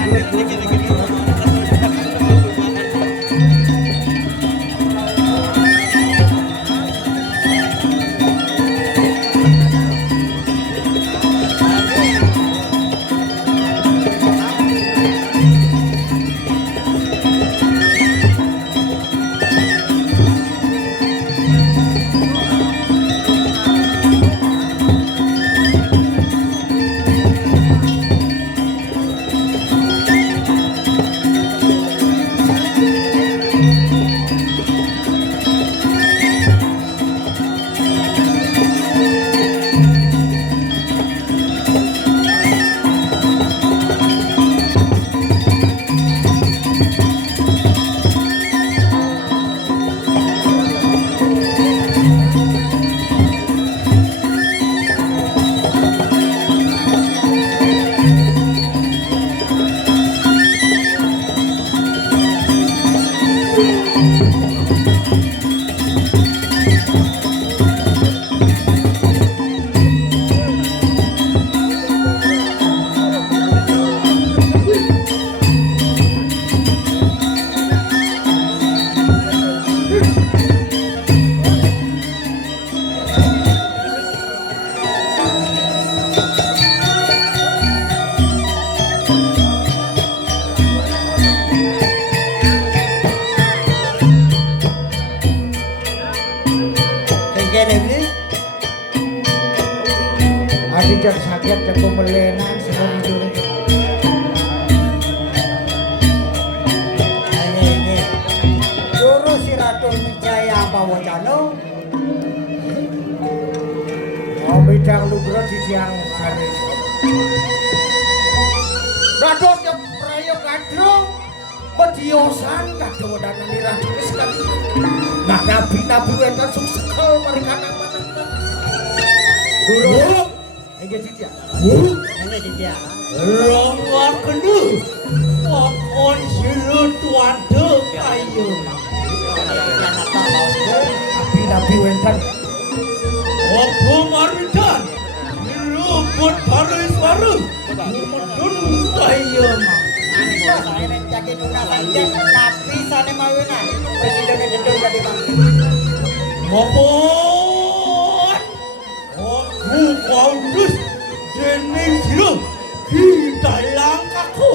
Adi jak sakit jak pemelenan sebelum itu. bidang nugra di tiang garis. Dados yang prayo kadrong mediosan kadhawanane ratu sekali. Nah nabi-nabi enten suksekel mereka mana. Durung enggak dia. Ini dia. Rongwa kenu Wakon siru tuande kayu Nabi wenten Wabu maridan Ruput baris waru Medun kayu Saya mencari nuna saja, tapi sana mawina. Presiden gedung tadi bang. Mopon Aku kaudus Dening siru Kita langkahku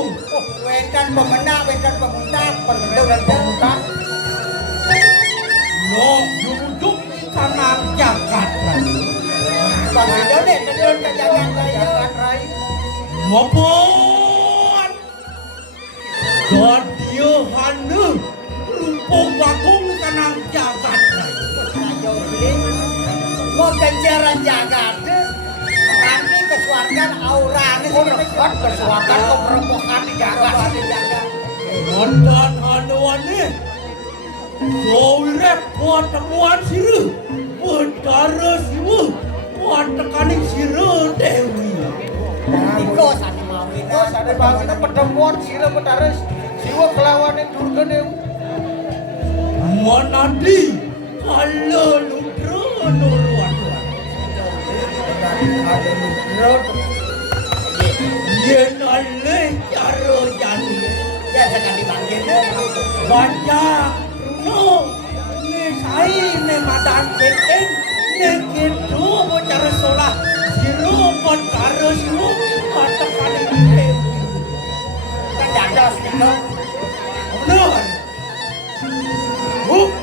Wekan pemenang, wekan pemutak, penduduk dan pemutak. No yuduk kanang jagat Presiden gedung ke jagat raya. Mopon Gadio hanu Rupo bakung kanang jagat Raja ini mau kenjaran jagat. Kami kesuargan aura ini Kan kesuakan keperempuan di jagat. Nonton hanuane Gawirep kuat temuan siru Bedara siwu Kuat tekaning siru Dewi Iko sana mawina. Terus ada bangunan pertemuan sila petaris siwa kelawanin durga dewu. Manadi Kalau ludro nuruan Ada nugra. Yen ale jaro jani Ya jangan dipanggil. Banyak no ne sai ne madan keken ne kedu bocara solah siru pon karo siru kata kali Kan dados gitu. benar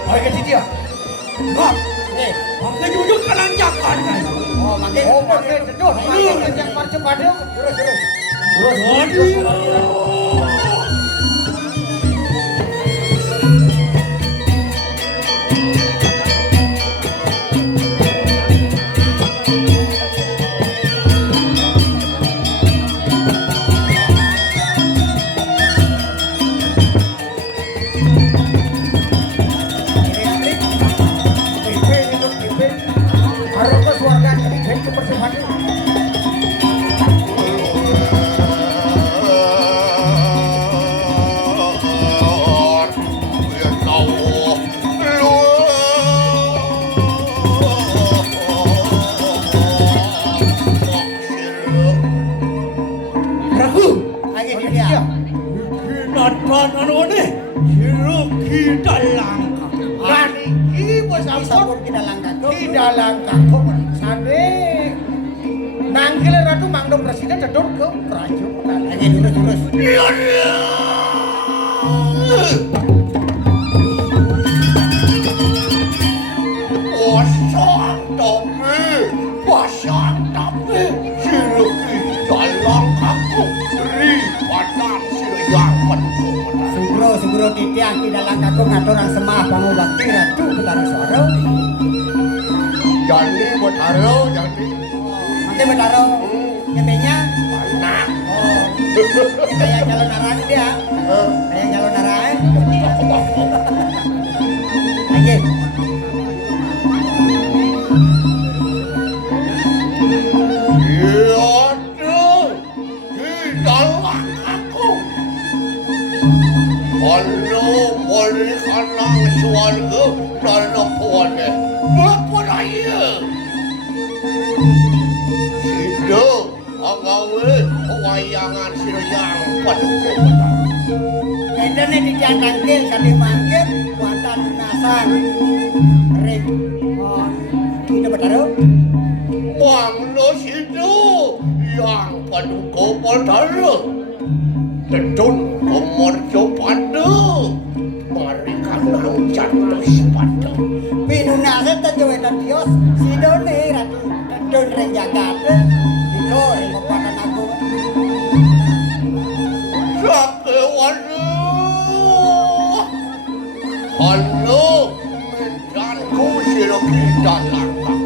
Ayo ke dia. ngap Nih, makna jujuk kelanjakan oh makin. Oh, pakai dedoh. Pakai yang marce pada. Terus. aduh Harus kesuarga jadi itu persembahan. ragu Lagi dia. kinatan anu siru kita langkah Dan iki bos ampun Sampun kita langkahku. di dalam kakok sane nanggil ratu mangdo presiden dedon ke kerajaan. Lagi terus. Pasang tapi siru kita langkahku Ripadan siru yang penuh Sugro titiang tidak langkahku ngaturang semah bangu bakti ratu betara suara. Jadi betaro jadi Nanti betara nyemenya. nah Oh, kayak calon arang dia. Kayak calon arang. Lagi. Aduh, kita langkahku Kalau berikan suarga dan puannya berperaya Sido agawe wayangan siryang paduku Enda nih titiang tangkil sandi mangkir kuatan nasan. Ring. Oh, ini betara. Manglo sido yang paduku padara Tedun komorjo pada Mari kanang jantus pada Pinunase tenjuwetan dios sidone ratu tedun ring jagat. Iko ring kekuatan aku. Sake waduh Halo Medanku siroki dan langkah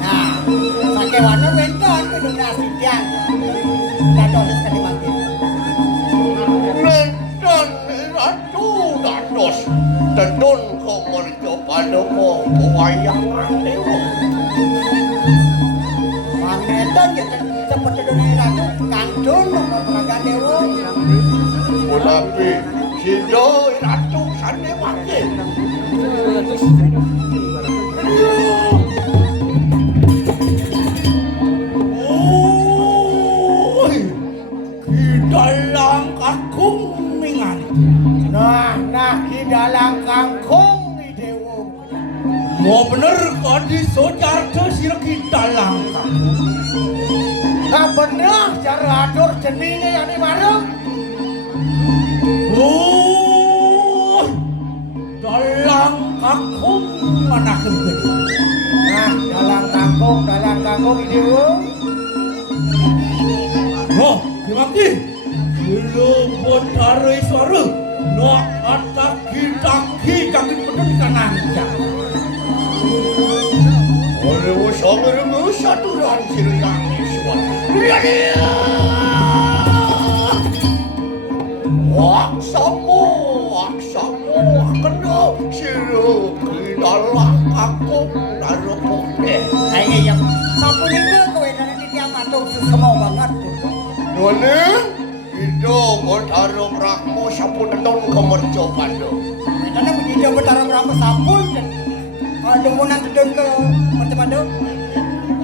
Nah, sakewana wen Dewa. Menapi Sido Ratu Sane Makin. Oi, kita lang kakung mingan. Nah, di dalam kangkung nih Dewo. Mau bener kau di Soejarto sih kita lang kakung. Nah bener cara atur jenine yang di mana? Oh, dalang kakung mana kembali? Nah, dalam kangkung nih Dewo. Oh, gimana? Belum botarai suara. No ataki kaki betul di kanan. Oleh usaha saturan sirang iswa. Dia. Aksamu kena siru dalam aku naruh Ayo yang sampun itu kowe nang tiap matung semua banget. None itu botaru prakmu sampun tetong kemerco pando. Karena begitu betara berapa sampun dan ada mau nanti ke pertemanan.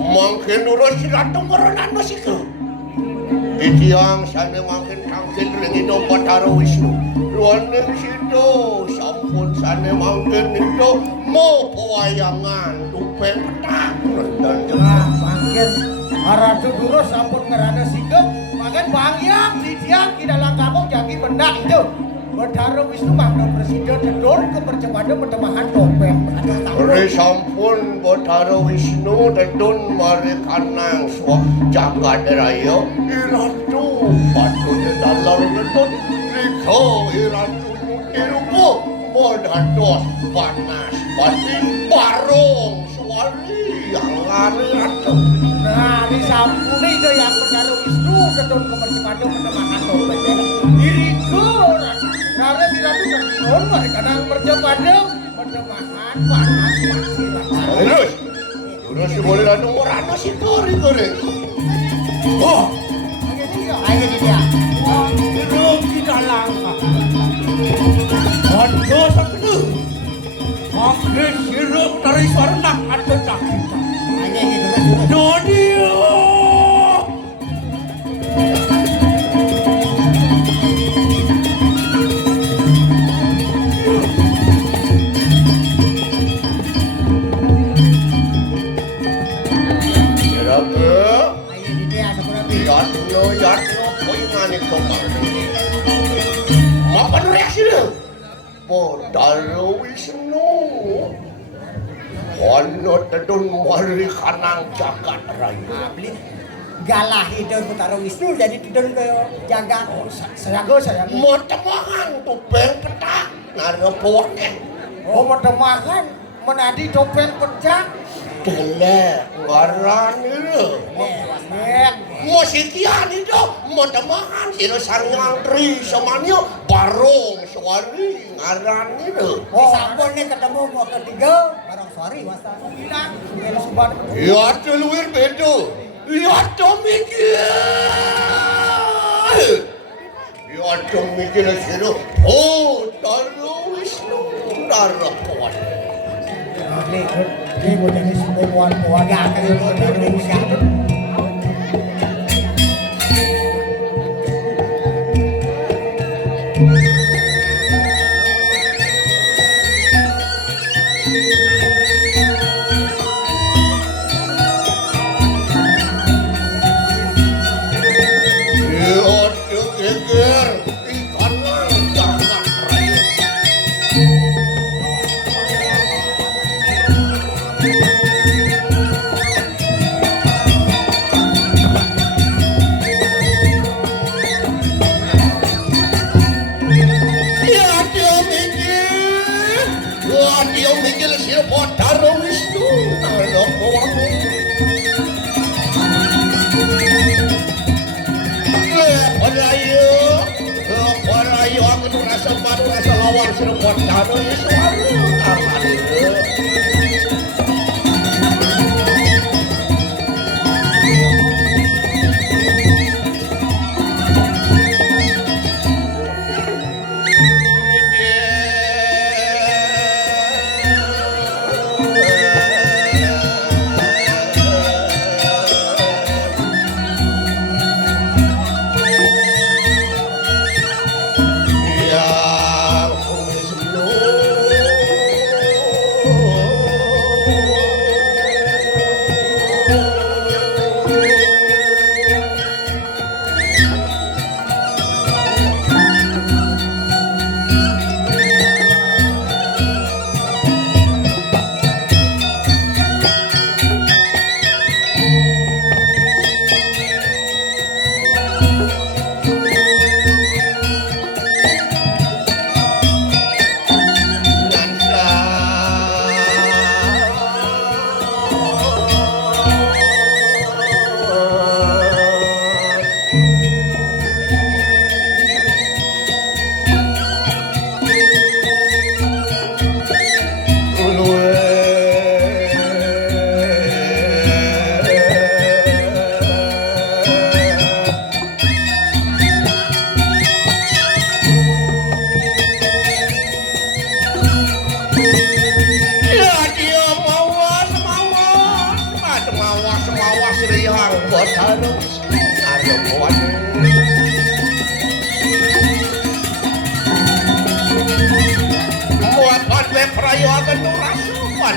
Mungkin urus silatung koronan masiku. Itiang sana mungkin tangkin ringi do botaru Wisnu. Ruaneng sido sampun sana mungkin itu mau pewayangan tupeng petak dan Nah, makin Ratu Duro sampun ngerana sikep. Makan banyak di tiang di dalam kangkung jadi benak itu. Betara Wisnu Mangga Presiden Dedor ke percepatan pertemahan topeng. Ri sampun botaru Wisnu dedun mari kanang swa jagat raya iratu patu dalar dedun riko iratu irupo modados panas batin barong suari yang lari ratu. Nah, di sampun itu yang Betara Wisnu Dedor ke percepatan pertemahan topeng. Dirikur. Karena tidak tuh terus mereka nang percepatan pertemahan panas Terus, terus boleh lalu orang nasi goreng. Oh, Ayo dia. belum kita langkah. Ando sakit. Makin sirup dari suara nak ada tak kita. Ayo kita. Dodio. Apa reaksi dia? Botaru Wisnu. Kono tedun mari kanang jagat raya. Galah itu Betara Wisnu jadi tidun ke jagat. Sayang Mau temahan tupeng petak ngarepoke. oh pertemahan menadi topeng pecah Delek ngaran itu. Musikian itu mau temahan siro sangantri semuanya barong suari ngaran itu. Oh, sampun nih ketemu mau ketiga, barang sorry wasta. hilang sudah suban Ya teluir bedo. Ya tomikir. Ya tomikir siro. Oh, taruh Wisnu narapuan. ini mau jadi semua puan-puan Ya, kalau mau ini bisa. Ya geger ikan jagat raya. Dia mikir si Botaru Wisnu narapuan. Parayu aku tuh rasa malu rasa lawan si Botaru Wisnu tangan itu.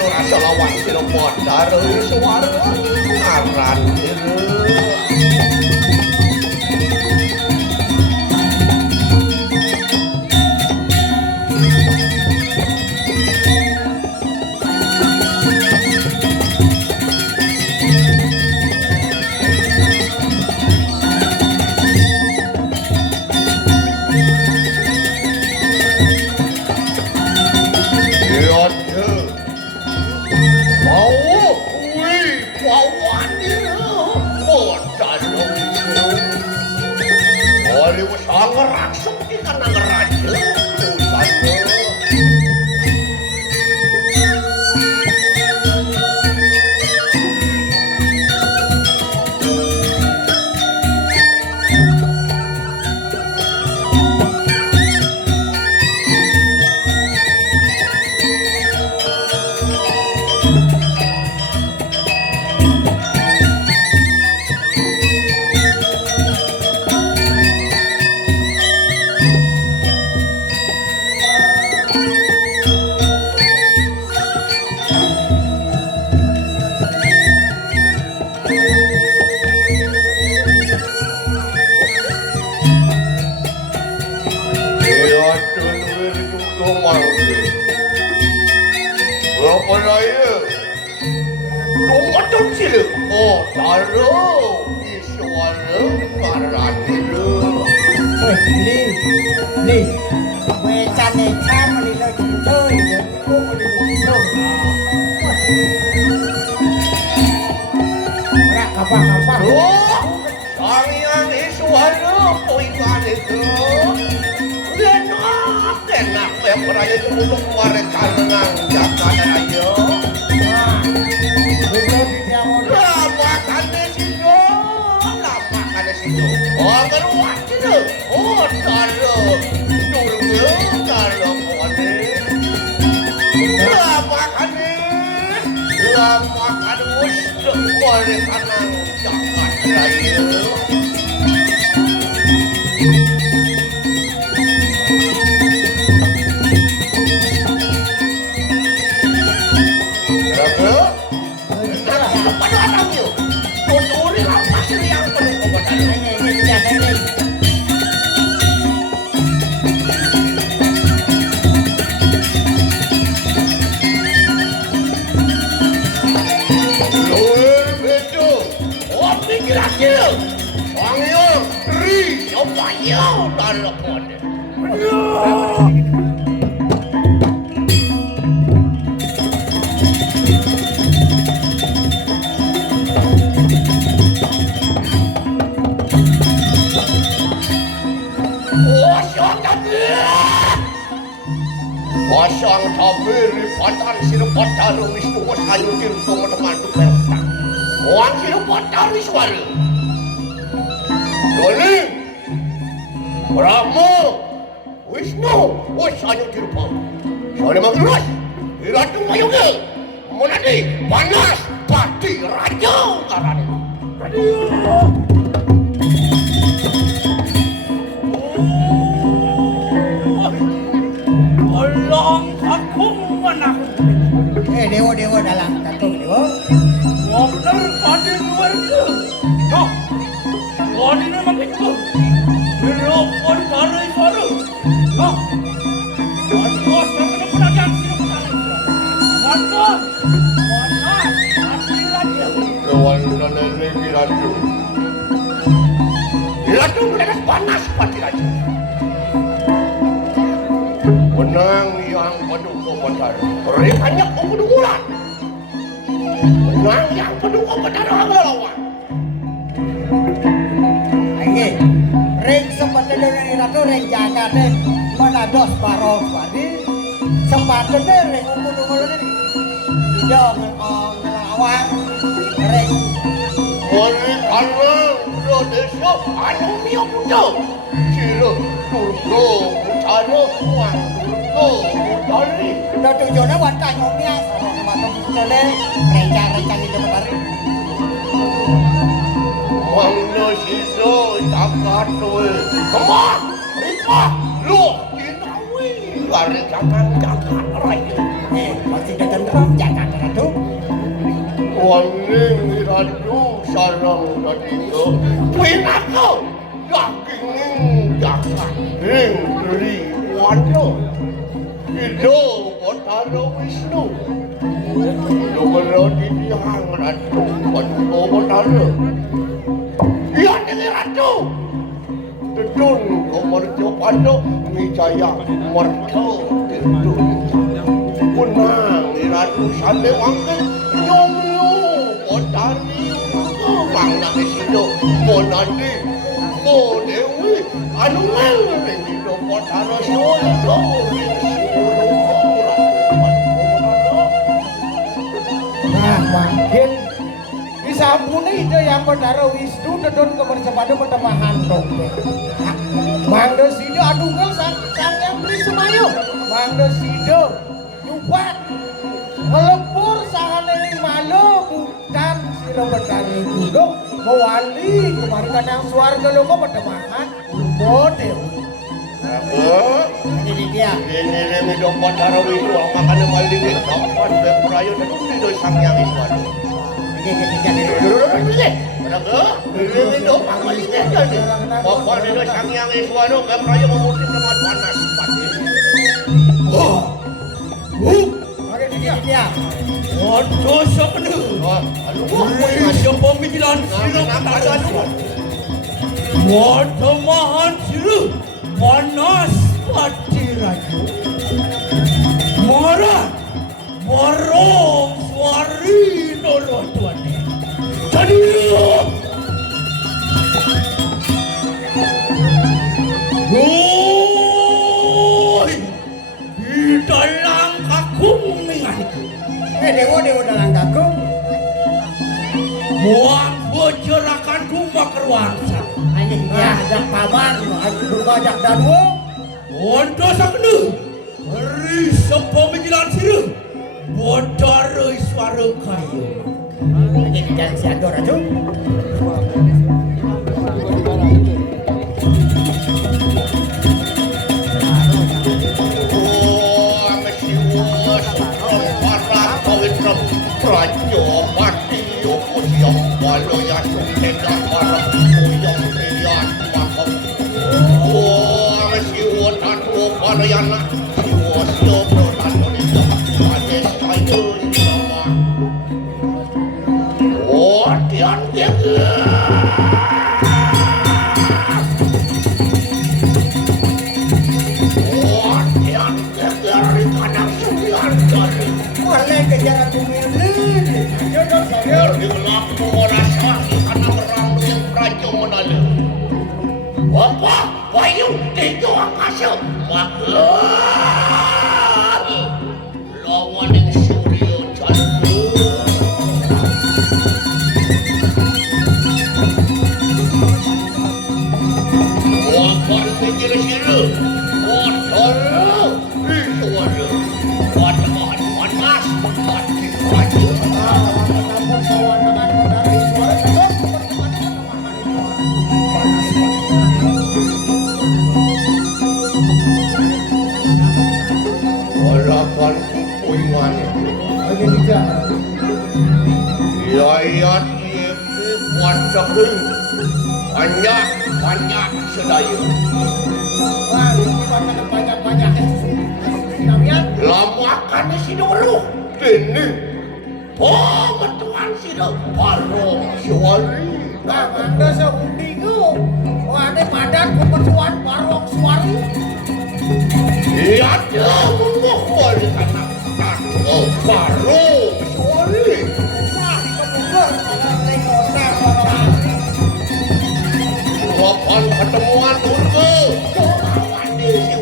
rasa lawan sira padha suara aran Pasang tabiri patan sirupatan Wisnu Wasayu Tirto Metemantu Bertang Wang sirupatan Wiswaru Doni Brahma Wisnu Wasayu Tirto Soalnya Magirus Iratu Mayuga Menadi Panas Pati Raja Karani Dewa dalam katung dewa. Bener kadi luar ke. Noh. Kadi ni makin tu. Berlopon dari suara. Noh. Bos kena penajam sini penajam. Mantap. Panas. Hati lagi. Kawan lagi ratu. Ratu menetes panas pati raja. Menang yang pendukung bandar. Mereka pendukung menang yang pendukung bandar lawan. Lagi. Ring sepatutnya dari ratu ring jaga deh. Mana dos baros tadi. Sepatutnya ring umur ini. Tidak ngelawan. Ring. Wali karena Rodesho anu mio muda. Siro turko utara uang turko utari. Dah tujuannya buat tanyomnya sama teman-teman le rencana itu bertari. Mangno siso takat tuh. Kemah, ripah, lu kinawi. Gari jangan jagat rai. Masih ada tentang jaga. Ruaning radu sarang katiga Pinako Daging jakat Ring dari wanda Ida Batara Wisnu Ida berada di hang ratu Wanda Batara Ia ini ratu Dedun kemerja pada Mijaya merta Dedun Punang di ratu sampai wangkan Nyomyo Batari Mang nami sido Monadi Mo Dewi Anu ngeleng Ida Batara Solo Nah, makin disambuni ide yang Batara Wisnu dedon kemercepada pertemahan dong. Mangdo sido adunggal sang yang beli semayo. Mangdo sido nyubat melebur sanganeling malu bukan siro Batara Wisnu mewali kemarin kadang suarga logo pertemahan model. Ini dia. Ini remi dok Batara Wisnu makanya maling dapat berperayu dan itu sang yang Iswanu. Ini dok maling jadi. Bapak ini sang yang Iswanu berperayu memutih teman panas. Ini dia. Waduh, siapa ni? Siapa pemikiran sirah kata Waduh, mahan sirah panas pati raja. Marah, borong suari noloh tuan ni. Jadi, woi, di dalam kakung menganiku. Dewa dalam kagum. Muang bocerakan rumah keruangsa. Ini dia ada paman, ada ajak danwo. Untuk sakna, beri sepemikiran sirah. Bodar suara kayu. Ini di jalan siador aja. Raja mati yang walau ya sumega para yang priat makam masih wotan para yang nak siwo protan itu ada saya sama tian dia dari kadang sembilan dari Boleh kejar bumi ini. Jodoh saya. Biar dilaku orang sahi karena berang yang Raja Menala. Bapak, Bayu, itu angkasa. Makan. Lawan yang surya jatuh. Bapak pikir sirah. Bapak, itu ada. Bapak panas, mati raja. Walaupun kuingan Yayat itu wadahun banyak sedaya Banyak lamakan si dulu ini mentuan si dulu parong suari Nah, anda seundi ku. Ada padan kepercuan parong suari. iya dia mengumpul karena parong suari kapan ketemuan Urgo kapan di sini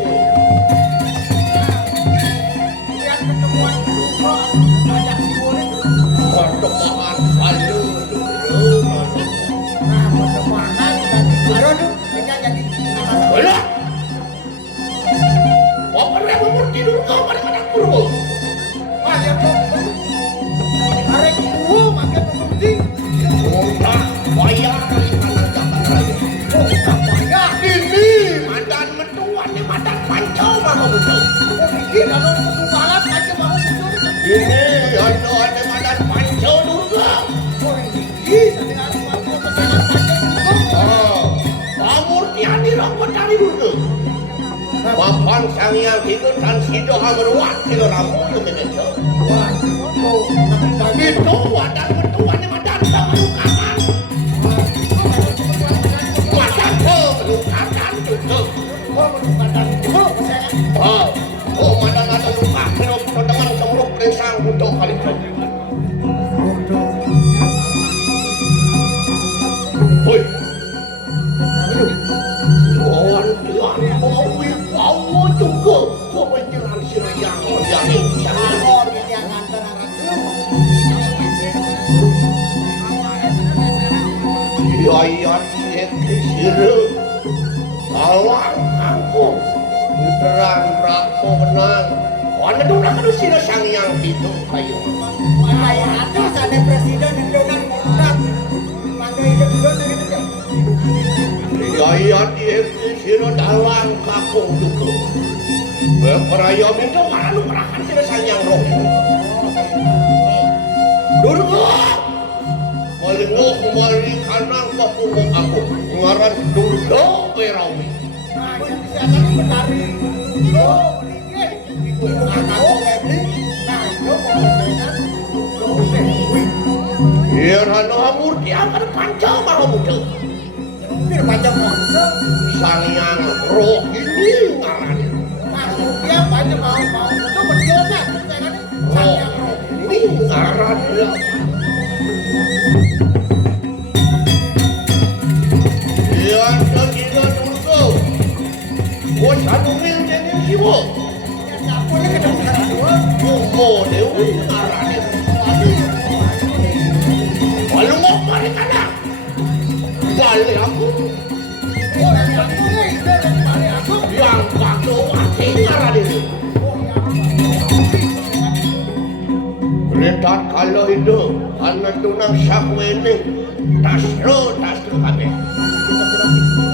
Lihat ketemuan dulu. Banyak siwuri. pertemuan halu Nah, pertemanan dan baru tuh kita jadi atasan. Wala! Bapak yang memurti dulu kau pada kata Urgo Wah, ya tuh. Arek kuhu makin mengerti. udah bayar dari kanan jalan raya Oh, banyak. ini mandan mentuan ni mandan pancau maka betul Oh, bikin ada pertumbuhan aja mau muncul. ini ada mandan pancau dulu mapan sang yang itu dan sido amerwat silo ramu yung menejo. Wah, itu nampak Itu wadah ketua ni madan sa malukakan. Madan ke malukakan juga. gua melupakan dulu saya. Oh madan ada luka. Pero dengan semuruk resang untuk kali itu. Hoi. Kawan dia mau bawa juga. Kau menjelang sirayang yang ini. Oh, yang antara ratu. Iya sira. Awang aku. Terang berapa menang. Wana dulu kan sira sang yang itu kayu. Ayah ratu sana presiden yang dengan mudah. Mangga hidup dulu dari itu. Iya sira dalam kakung dulu. Peraya minta wana perakan sira sang yang roh. Dulu. Malingoh mali kanang papumong ako. Ngaran dulu perawi. Nah, yang disana menari. Oh, ini. Ibu anak beli. Nah, itu pokoknya. Iya rano amurti akan panca mahamuda. Mungkin macam mana? Sang yang roh ini ngaran. Nah, dia banyak mau itu berdosa. Roh ini ngaran. Iya kita dulu. Gua satu mil jadi siapa? Siapa ni kedengaran dua? Kumo dewi ngaran. Walau mau mari kana. Balik aku. Yang kakak wati ngaran itu. Redat kalau itu anak tunang sakwe ini tasro kami.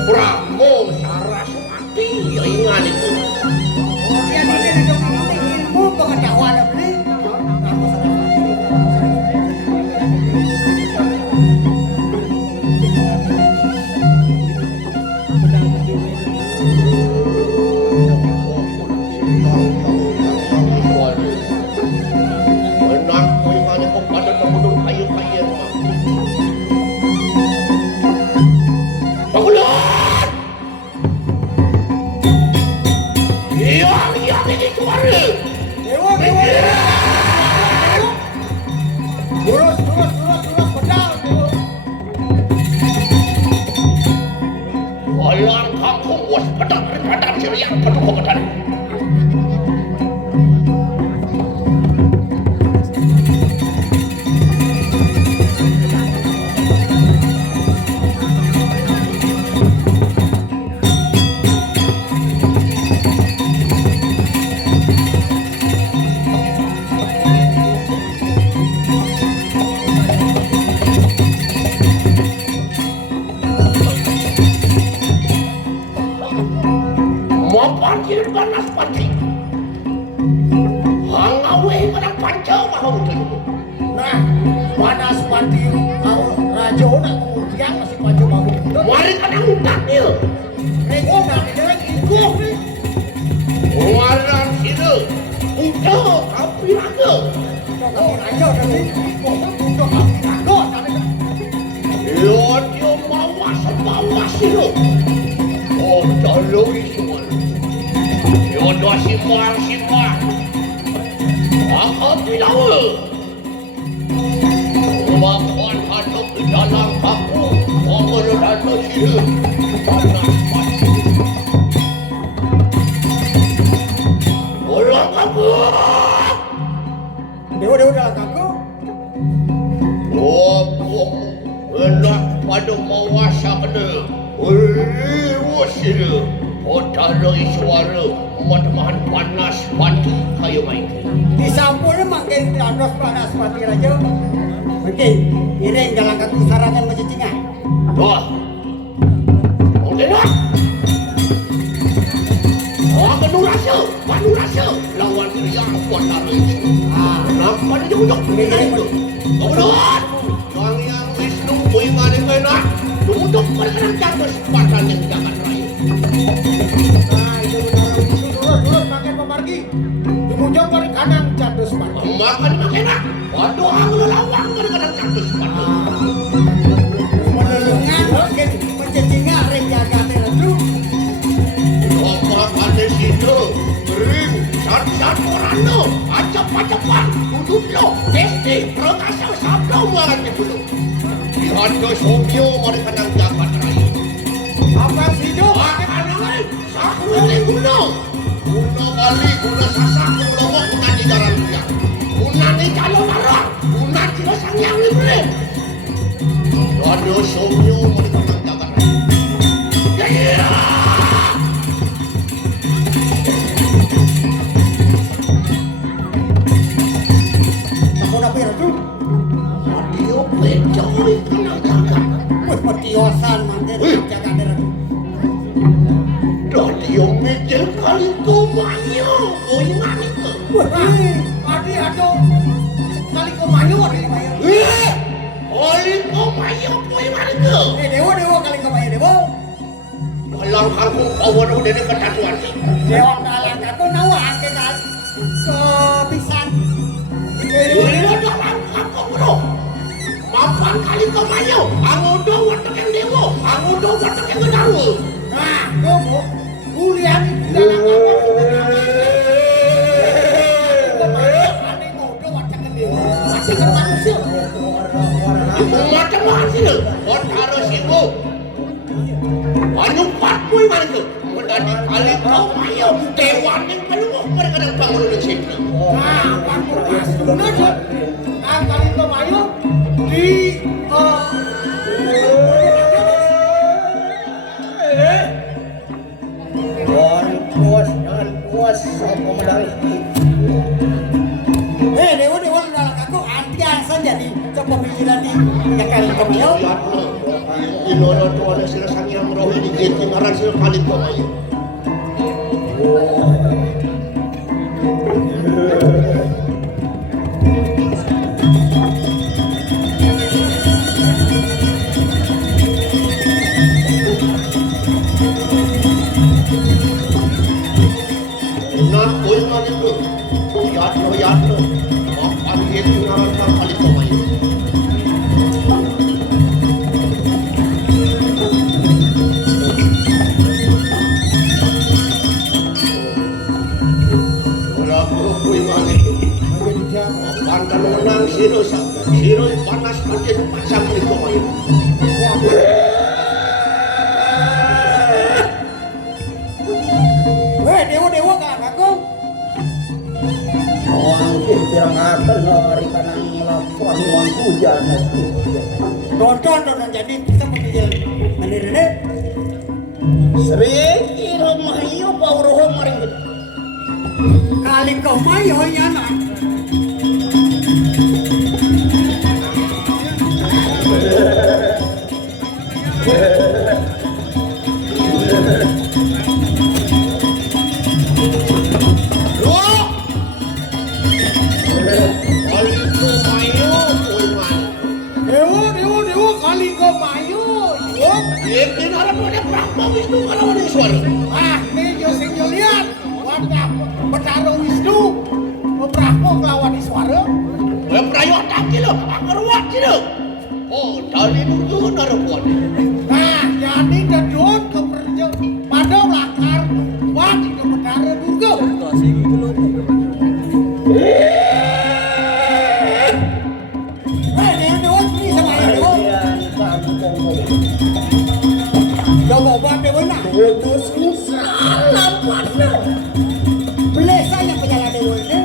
Brahmo Saraswati ya ingat itu. Dia ni ada ilmu pengetahuan beli. Benar kau ingat itu pada pembunuh kayu-kayu. Bangunan! Yang ini suara. Dewa. Terus, pedal. Walang kampung was pedang daripada sirian penuh kebetulan. Mampir panas pati. Hangawe pada panca mau tu. Nah, panas mati kau raja nak kemudian masih maju mau. Mari kana hutan dia. Rego nak dengan ikut. Waran situ. Udah api raga. Oh, raja tadi. Oh, untuk kami raga tadi. Dia mawas situ. Oh, jalur semua. Dia simbang. Aku bilang. Makan hadap di dalam kaku. Orang dalam situ. Panas pati. Orang kaku. Dewa dalam kaku. Oh, enak pada mawasa kena. Wasila. Otara suara matamahan panas pati kayu main. Di sampul ni makin tandos panas mati raja. Mungkin iring dalam kaku sarangan mencecingan. Wah. Okey dah. Oh, panu rasa. Lawan yang kuat tarik. Kenapa dia jauh itu? Kemudian, yang Wisnu punya dengan duduk berkenan jatuh sepatan yang jangan raya. Ah, itu orang itu lagi. Dimujang pada kanan Candus Pati. Makan makena. Waduh aku lawang pada kadang Candus Pati. Menelungan mungkin mencecinga ring jaga teradu. Bapak pada situ bering sat orano acap-acapan duduk lo testi perkasa sabdo muaran dulu. Dihando somyo mereka nang jabat raya. Apa sih itu? Akan lain sakule guna. Guna kali guna sasak guna mau guna di jalan dia. Guna di calon arah. Guna tidak sangyang libre. Dihando somyo mereka nang jabat raya. Ya. Dia pencuri kena jaga. Petiosan mandir jaga teradu. Dia mencuri kali kumanya. Koi mani ke? Adi ada sekali kemayu ada di bayar. Kali kumanya koi mani ke? Dewa kali kemayu dewa. Dalam harung kawan udah ni ketatuan. Dewa dalang aku nawa angke kan. Kebisan. Dia dalam aku bro. Mapan kali kumanya. Angodo watak yang dewa. Angodo watak yang gedawa. Nah, kamu kuliah di dalam apa? Ada ngodo wacak dewa, wacak manusia. Macam-macam sih. Otaro sibuk. Anu patpui mana tu? Menjadi kali kumanya. Dewan yang peluh mereka nak bangun di sini. Nah, kamu masuk aja. Nah, kali kemayu di puas apa medali. Dewa dalang aku anti alasan jadi coba pikiran di kali kemayu. Inono tu ada sila sangyang rohi di gate ngaran sila kali kumanya. Nak koi mana tu? Yatno. Makan gate ngaran kali kumanya. Pantan menang siro panas pakai pasang itu mayu. Dewa kalang aku. Orang pirang akan hari kanan melakukan uang hujan. Tonton jadi kita pemikir mandir ini. Sering rumah iyo pauruh maring. Kali kemayu nyana. Dewa kali kemayu. Ini orang pada berapa Wisnu kalau ada suara? Ah, ini sing lihat. Wadah Betaro Wisnu. Berapa kelawan suara? Prayo tak kilo, agar wat kilo. Oh, dari dulu naruh Nah, jadi kedua keperja pada lakar wat ke Betaro Durga. Dewa ini sama Dewa. Coba buat Dewa nak. Putus salam pada. Belesa yang penjala Dewa ini.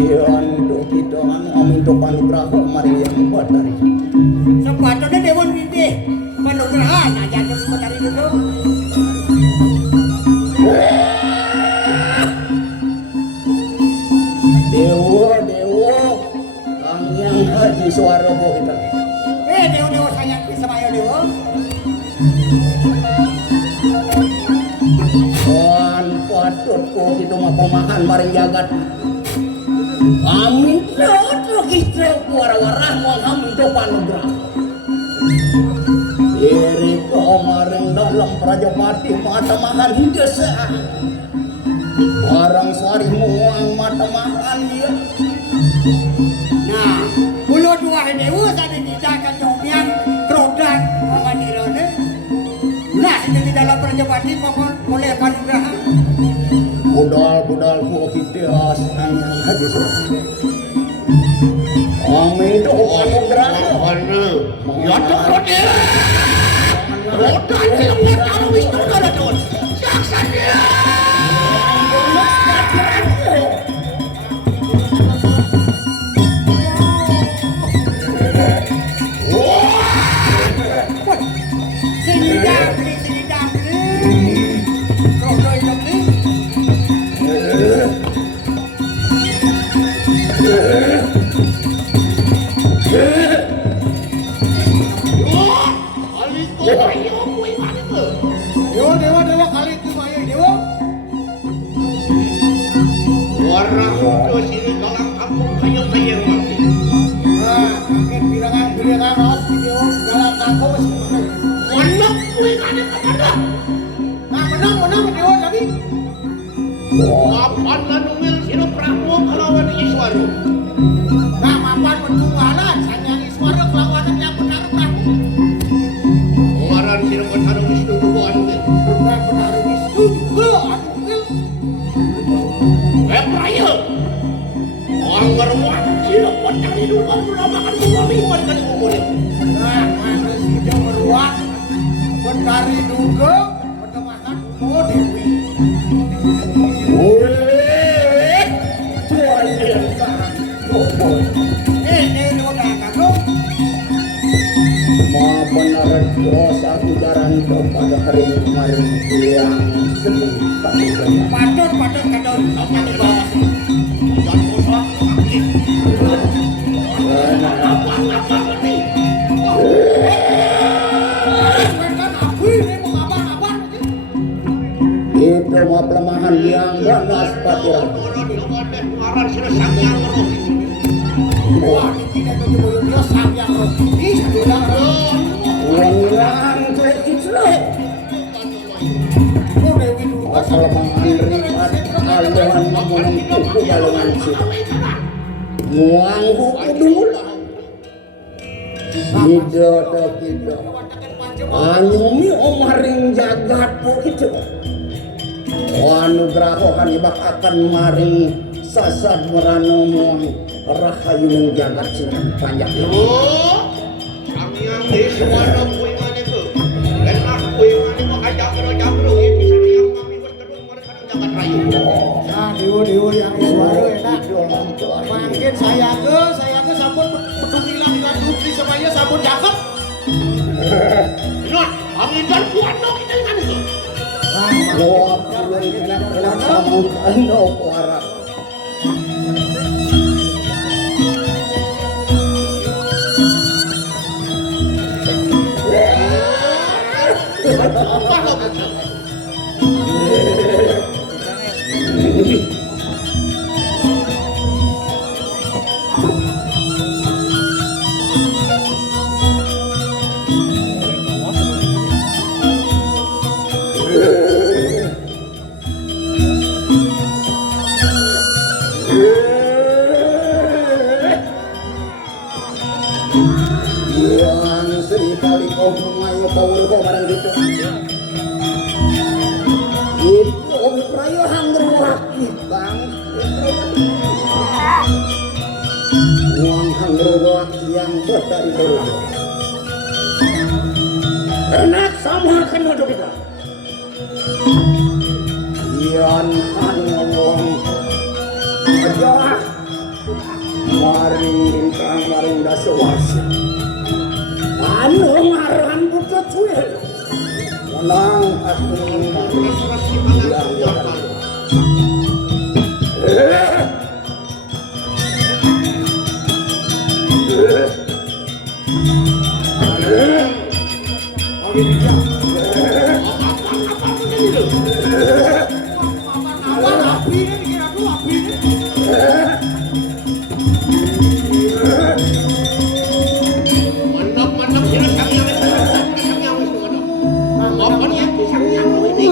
Iya, untuk kita meminta panugraha mari yang buat dari. Sepatutnya Dewa ini panugrahan aja dari dulu. Dewa, ang yang haji suara mo kita. Dewa sayang sama ya Dewa. Tuhan patut ko kita mapamahan maring jagat. Amin terus kita warah-warah amin to panugraha. Iri ko maring dalam Prajapati matamahan hidesa. Orang suari muang mata makan dia. Nah, bulu dua dewa tadi tidak akan comian rodan mandirone. Nah, jadi dalam perjabati pokok oleh kanugraha. Budal ku kideas angin haji surat. Amin itu kanugraha. Ya tuh rode. Rodan yang taruh Wisnu Galadon. Jaksa dia. Dewa kali itu maya dewa. Orang itu sini dalam kampung kayu-kayu mati. Nah, makin bilangan ros di dewa dalam kampung masih mana? Menang kue kade kepada. Nah, menang dewa tadi. Kapan nganumil sino Prabu kelawan Iswaru. Nah, mapan mentunggalan sanya Iswara kelawan yang benar Prabu. Ngaran sino Bathara Wisnu duaan ge. Benar Wisnu juga aduh. Praya. Anggar wajib dapat dari dulu makan suami buat kali umur. Nah, manusia meruat bendari duga pertemahan Umo Dewi. Udah kagum. Ma benar dosa ujaran kepada hari kemarin yang sedih tapi banyak. Patut kadon sama di bawah. Jangan bosan lagi. Apa ini? Kan aku ini mau apa-apa. Itu mah pelemahan yang ganas patiran. Ngaran sino Sangyang Roh. Wah, tidak tuh dia sang yang roh. Ih, sudah roh. Ulang ke Islam. Oh, Dewi dulu. Asal mengandrikan aldehan memulung kuku balungan sih. Muang buku dulu. Tidak kita. Anyumi omaring jagat begitu. Anugerah hanibak akan maring sasad meranomo rahayu ng jagat sinan panjang. Sangyang Iswara kue ngane ke. Enak kue ngane mo ajak-ajak bisa yang kami wis kedun mereka jangan rayu. Nah, dewa yang suara enak. Makin saya ke sabun pedungilan dengan dukri supaya sabun cakep. Not, angin dan kuat dong kita kan itu. Wah, enak kamu ano kuara. Apa lo betul? Yang serikali kau mengayu kau barang gitu. Itu obi prayo hangger waki bang. Uang hangger waki yang dari dulu. Enak sama kan untuk kita. Ian uang aja. Maring dasawasi. Anu ngaran buta cuy. Menang aku yang jalan. Mantap sino Sangyang Wisnu ano. Apa niya Sangyang Roh ini?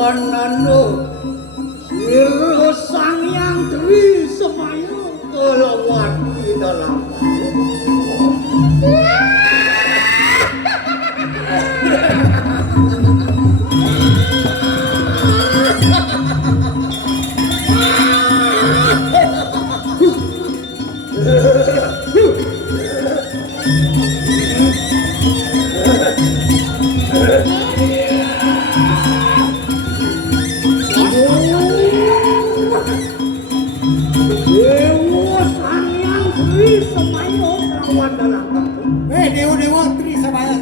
Wanano Siro Sang Yang Dwi Semayu Kelawan di dalam Dewa Tri Samaya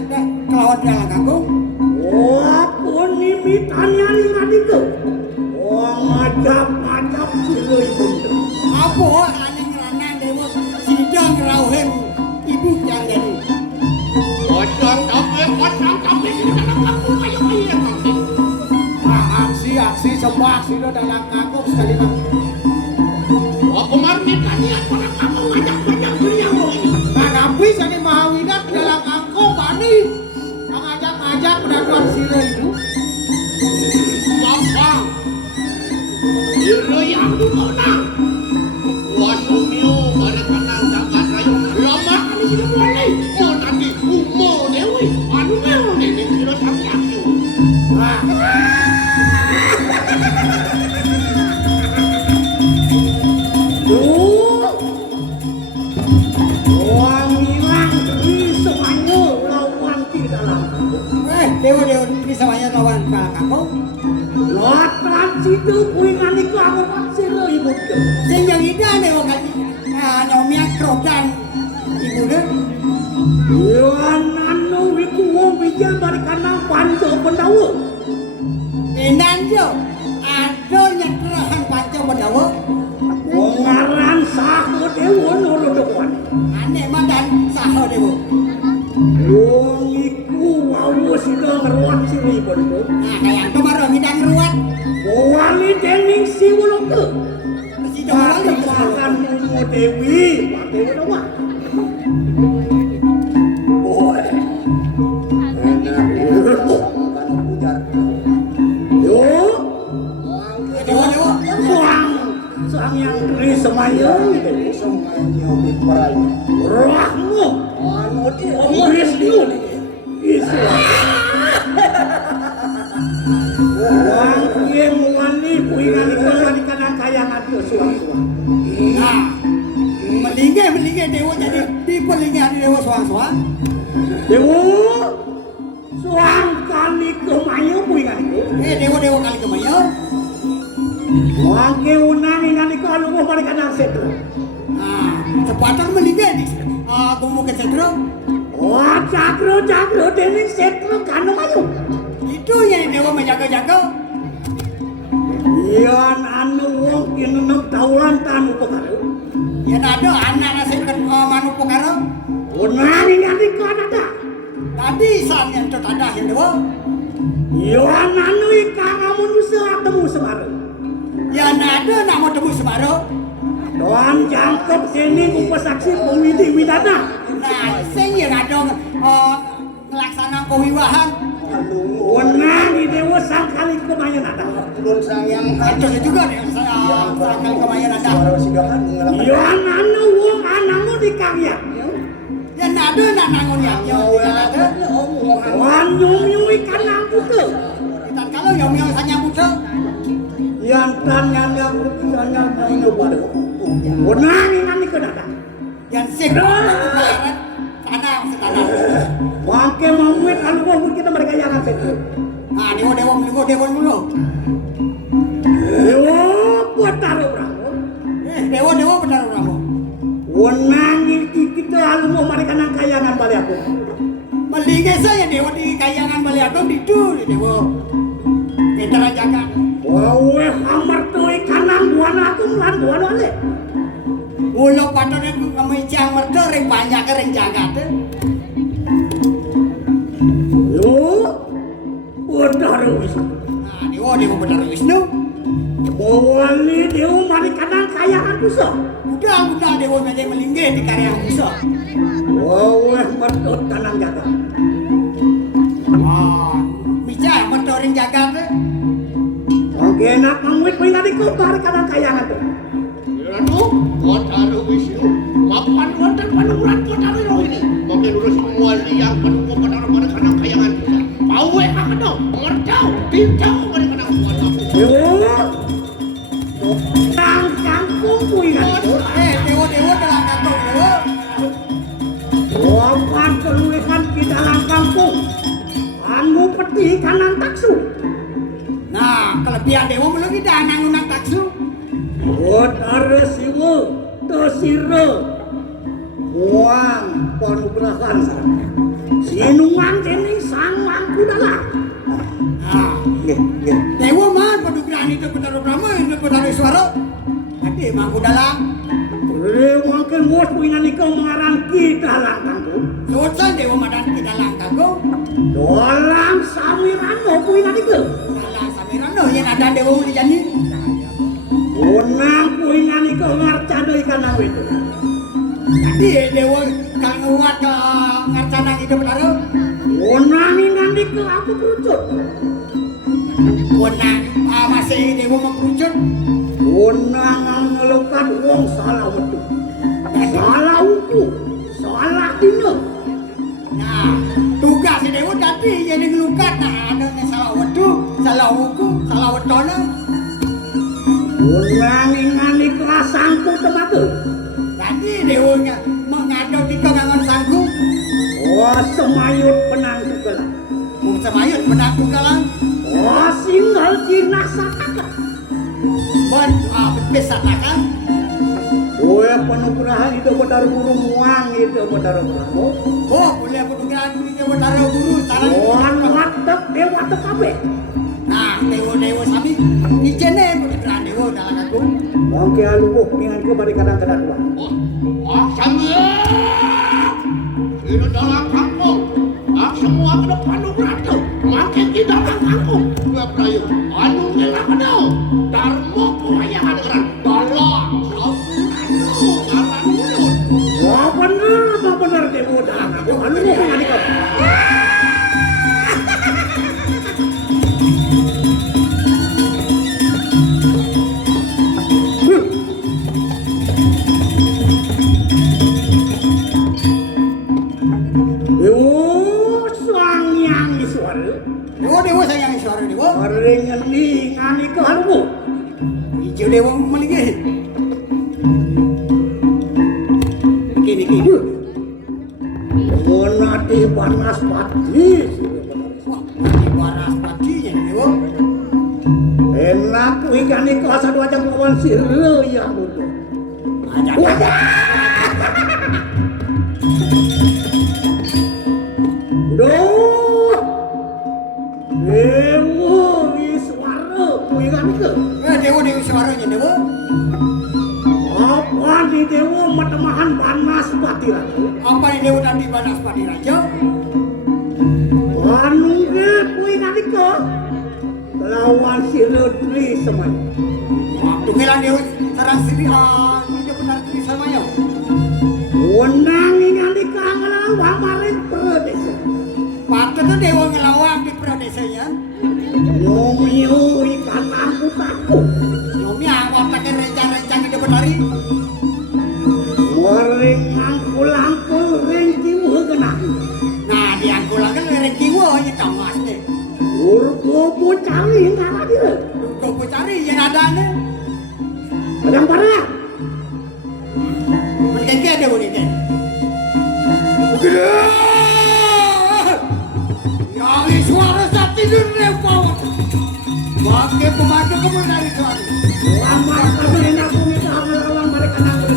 kelawan dalang kangkung. Wah, pun imitannya nih itu. Wah, majap sih bener. Apa ane ngeranang Dewa sidang ngerauhin ibu yang jadi. Kosong tapi di dalam kampung kayak kampung. Aksi semua aksi lo dalam kangkung sekali lagi. Wah, kemarin niat pada kampung ngajak dunia lo ini. Tapi sakit Mahawinak dalam kangkung bani ngajak pendaduan sila itu. Gampang. Sila yang dimenang. Wasumio pada kanang jagat rayu. Lama kami sudah mulai. Mau nanti umur dewi. Anu memang nenek sila sang yakyu. Dewa Tri Samaya lawan dalang kangkung. Lotan situ kuingan iku aku sira ibu. Sing yang ida Dewa kan nyomiak krodan ibu deh. Wanano iku wong bijak dari kanang panco pendawa. Enan yo ada nyetrahan panca pendawa. Wong ngaran saha dewa nolodokan. Ane madan saha Dewa. Wong iku wau sida ngeruat siripun. Nah kayak kemarin ngidan ruat. Wali dening si Wulungke. Si Wali makan Mumu Dewi, Pak Dewi Dewa. Boy. Enak kan pujar. Yo. Dewa. Sang yang Tri Semaya itu Semaya diperai. Rohmu. Anu di Inggris dulu nih. Islam. Wang yang wani puingan itu wani kanang kayangan itu suang-suang. Nah, melingge Dewa jadi dipelinggan Dewa suang-suang. Dewa suang kali kemayu puingan itu. Dewa kali kemaya. Wang keunang ingan itu anu mau mereka nang setro. Nah, sepatang melingge di gumu ke setro. Wah, cakro dening setro kanu mayu. Itu yang Dewa menjaga-jaga. Yan anu wong kini 6 tahunan tanu pokaro. Yan ada anak nasibkan manu pokaro. Unang ingat iku ada. Tadi sang yang tertanda yang Dewa. Yan anu ikang amun bisa temu semaro. Yan ada nak mau temu semaro. Doan jangkep dening upasaksi pemilih widana. Nah, sing yang ada ngelaksana kewiwahan. Unang di Dewa sang kali kemayan ada. Turun sang yang Ada juga nih sang kali kemayan ada. Yan anu wong anangmu di karya. Yan ada nak nangun yang yan ada. Wan nyung ikan nampuke. Dan kalau yang sanya muda. Yan tanyanya urusannya mainu baru. Unang ingan iku ada. Yan sing kelaran tanah setanah. Wangke mamuit alu wong kita mereka jangan setu. Ah, Dewa mulu. Dewa buat taruh bravo. Dewa benar kamu. Wenang iki kita alu mau mereka nang kayangan bali aku. Melinge saya Dewa di kayangan bali aku ditu Dewa. Kita jaga. Wawe hamar tuh kanang buana aku lan buana ale. Ulo patone kemejang merdo ring banyak ring jagat. Yo. Udah wis. Nah, Dewa benar Wisnu. Wali Dewa mari kanang kayangan puso. Udah Dewa menjadi melingge di karya puso. Wawe merdo kanang jagat. Ah, bicara merdo ring jagat. Genak mangwit pingali ko bari kadang kayangan to. Ratu, Batara Wisnu, mapan wonten panuran Batara ini. Mangke lurus semua liang panuko Batara pada kanang kayangan kita. Pawe akno, ngertau, bintau pada kanang kuat aku. Yo. Kang kangkung pingali. Dewa dalam kantong dewa. Wapan keluihan di dalam kampung. Anu peti kanan taksu. Nah, kelebihan dewa belum kita nanggunang taksu. Batara Siwa Tasira Wang panugrahan Sinungan kening sang mangku dalam. Nah, dewa mah panugrahan itu Batara Brahma itu Batara Suara. Tadi mangku dalam. Mungkin bos punya nikah mengarang kita lang kangkung. Sosan dewa madan kita lang kangkung. Dalam samirano punya nikah. Dalam samirano yang ada dewa uli jani. Unang punya nikah ngarcana ikan awe itu. Tadi dewa kang nguat ke ngarcana itu Batara. Unang ingan nikah aku kerucut. Wenang masih dewa mengkerucut. Unang ngelukat wong salah wetu. Salah uku, salah dina. Nah, tugas si dewa tadi yang ngelukat. Nah, ada yang salah wetu, salah uku, salah wetona. Unang ingan nikah sangku tematu. Tadi dewa mengadau kita ngangon sangku. Oh semayut penang tugelan. Semayut menang tugalan. Oh singal jinasakakan. Bon, besatakan. Kue penugrahan itu Batara Guru muang itu Batara Guru. Oh, boleh penugaran punya Batara Guru. Wan watek dewa tekabe. Nah, dewa sami dijene penugaran dewa dalam aku. Mangke alubuh dengan ke bari kadang-kadang dua. Sambil di dalam kampung, semua ke depan Ratu, makin di dalam kampung. Dua perayu, anu kira kenal, darmo kumayangan gerak, tolong, anu ngaran mulut. Wah bener dewa dalam aku. Alubuh dengan ikut. Dewa sayang suara dewa. Ringen ni ngani ke alubuh. Hijau dewa melingih. Kini. Menati panas pati. Wah, mati waras patinya dewa. Enak ikan ni kelas dua jam kawan sirle yang mutu. Ada. Duh, dewa iswara ikan ni ke. Dewa suaranya dewa. Apa di dewa matemahan panas pati ratu. Apa ini dewa tadi banas padi raja? Anu ke ikan ni ke. Lawan sirle tri semuanya. Waktu bilang dewa serang sini ini benar sini samanya. Wenang ikan ni ke ngelawan maring perdesa. Patutnya dewa ngelawang di pradesanya. Nyomiu ikan aku takut. Yomi otaknya rencang-rencang itu benari. Maring angkul-angkul ringkimu genang. Nah, diangkulang kan rencing wah ya kamas deh. Urku cari ngara dia. Kau cari yang ada nih. Padang parah. Mending ke dewa ni deh. Yang suara saat tidur repot. Pakai pemadu kamu dari suara. Lama kami nak minta lawan mereka nanggung.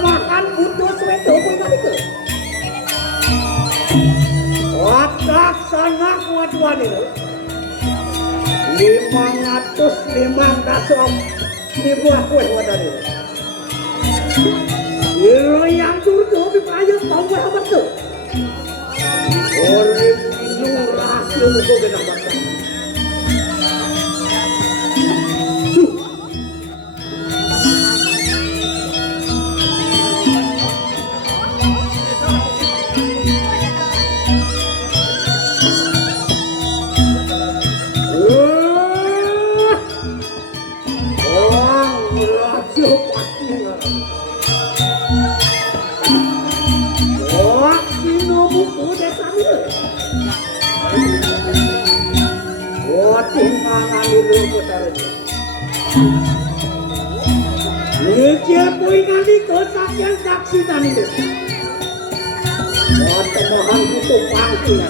makan butuh swedo pun kali ke. Watak sana kuat-kuat itu. 515 ribu kue wadah itu. Ilo yang dulu dibayar tahu apa tuh? Orang minum rahasia muka kena baca. Saksi tadi itu. Temohan kutu pangkil.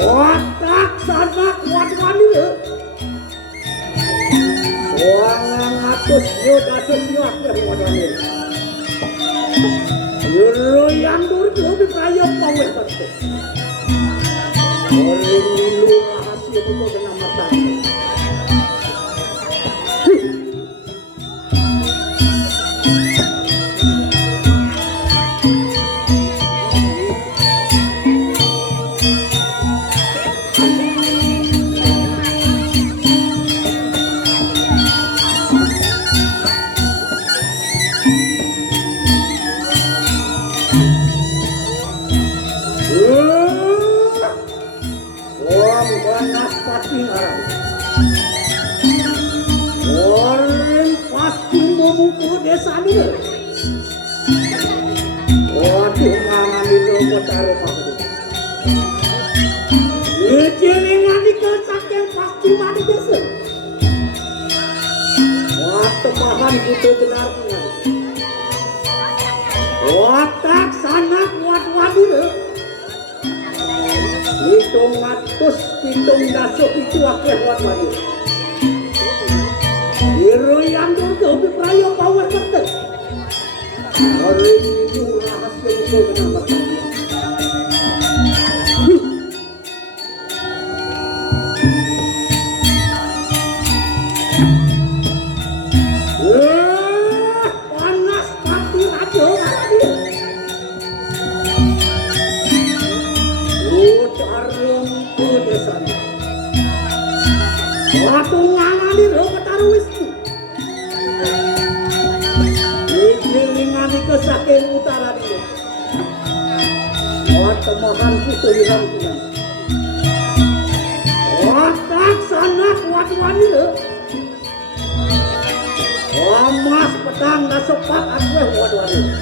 Otak sana kuat-kuat itu. Soangan atus yuk ke wadah ini. Yuru yang dulu diperayam pawai betul. Orang milu rahasia itu kena mata. Watak sana kuat-kuat itu. Hitung atus, hitung dasuk itu akeh kuat-kuat itu. Hero yang dulu diperayam pawai betul. Hari itu rahasia itu kenapa? Temohan kutu hilang hilang. Otak sana kuat-kuat itu. Emas pedang dan sepat aku kuat-kuat itu.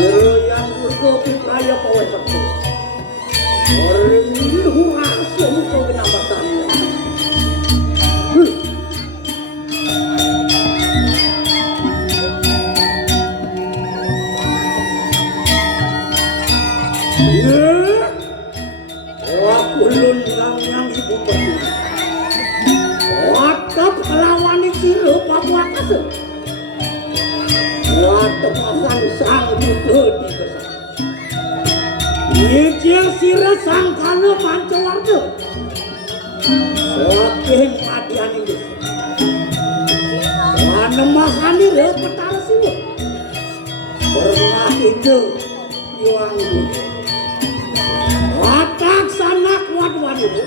Hero yang berkopi kaya pawai betul. Orang ini rahasia muka kenapa tanya. Ulun yang ibu pergi. Watap lawan itu Papua kasih. Watap awan sang itu di besar. Ijil sirah sang kano pancawarga. Sokeng madian itu. Wanemahan itu petara siwa. Pernah itu yuang itu. Watak sana kuat-kuat itu.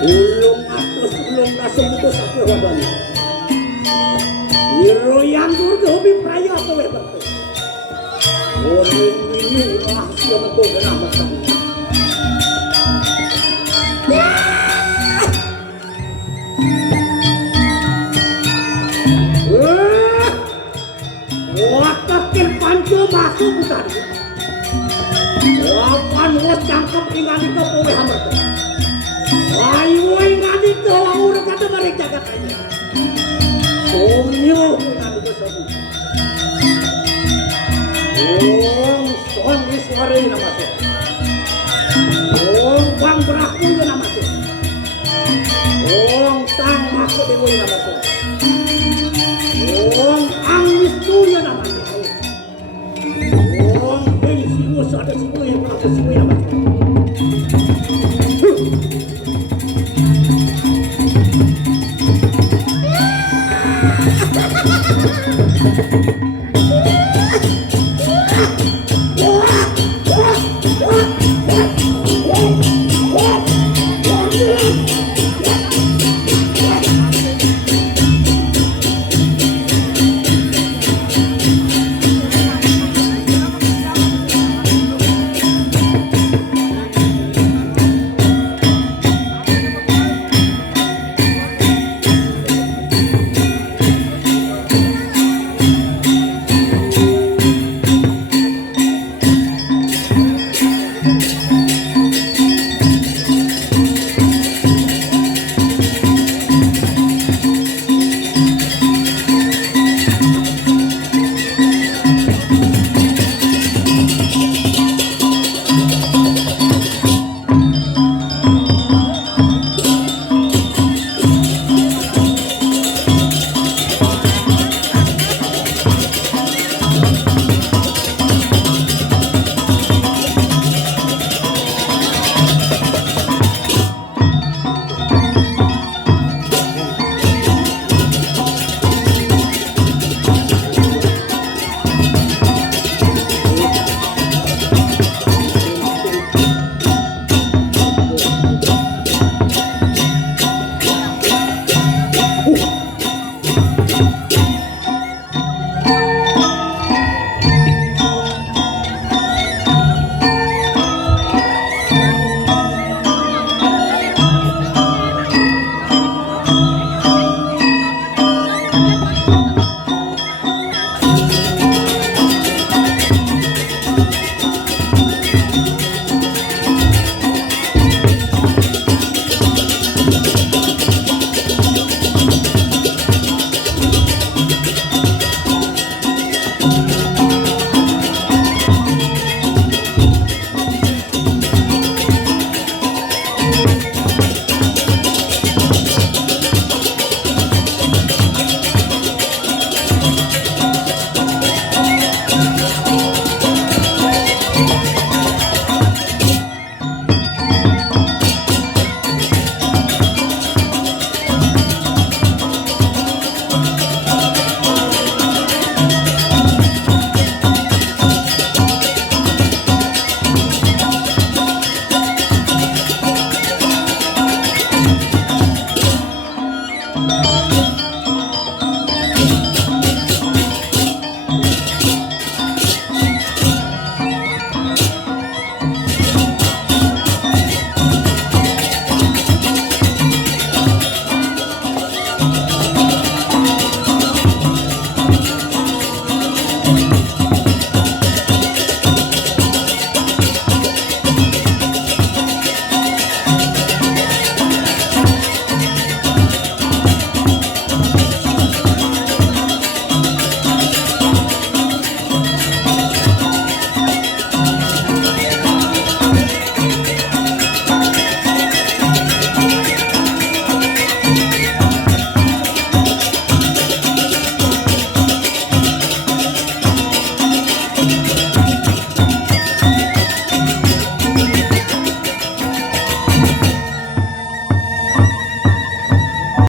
Ulung atus ulung kasih itu sampai wadah itu. Hero yang dulu diperayam pawai betul. Orang ini rahasia betul kenapa tanya. Watak terpancu masuk tadi. Wapan was cangkep ingani ke pawai hambat. Ayo ingani ke orang kata mereka katanya. Somyo ingani ke sabu. Son iswari nama tu. Bang beraku nama tu. Tang masuk dewi nama tu. tersebut ya Mas.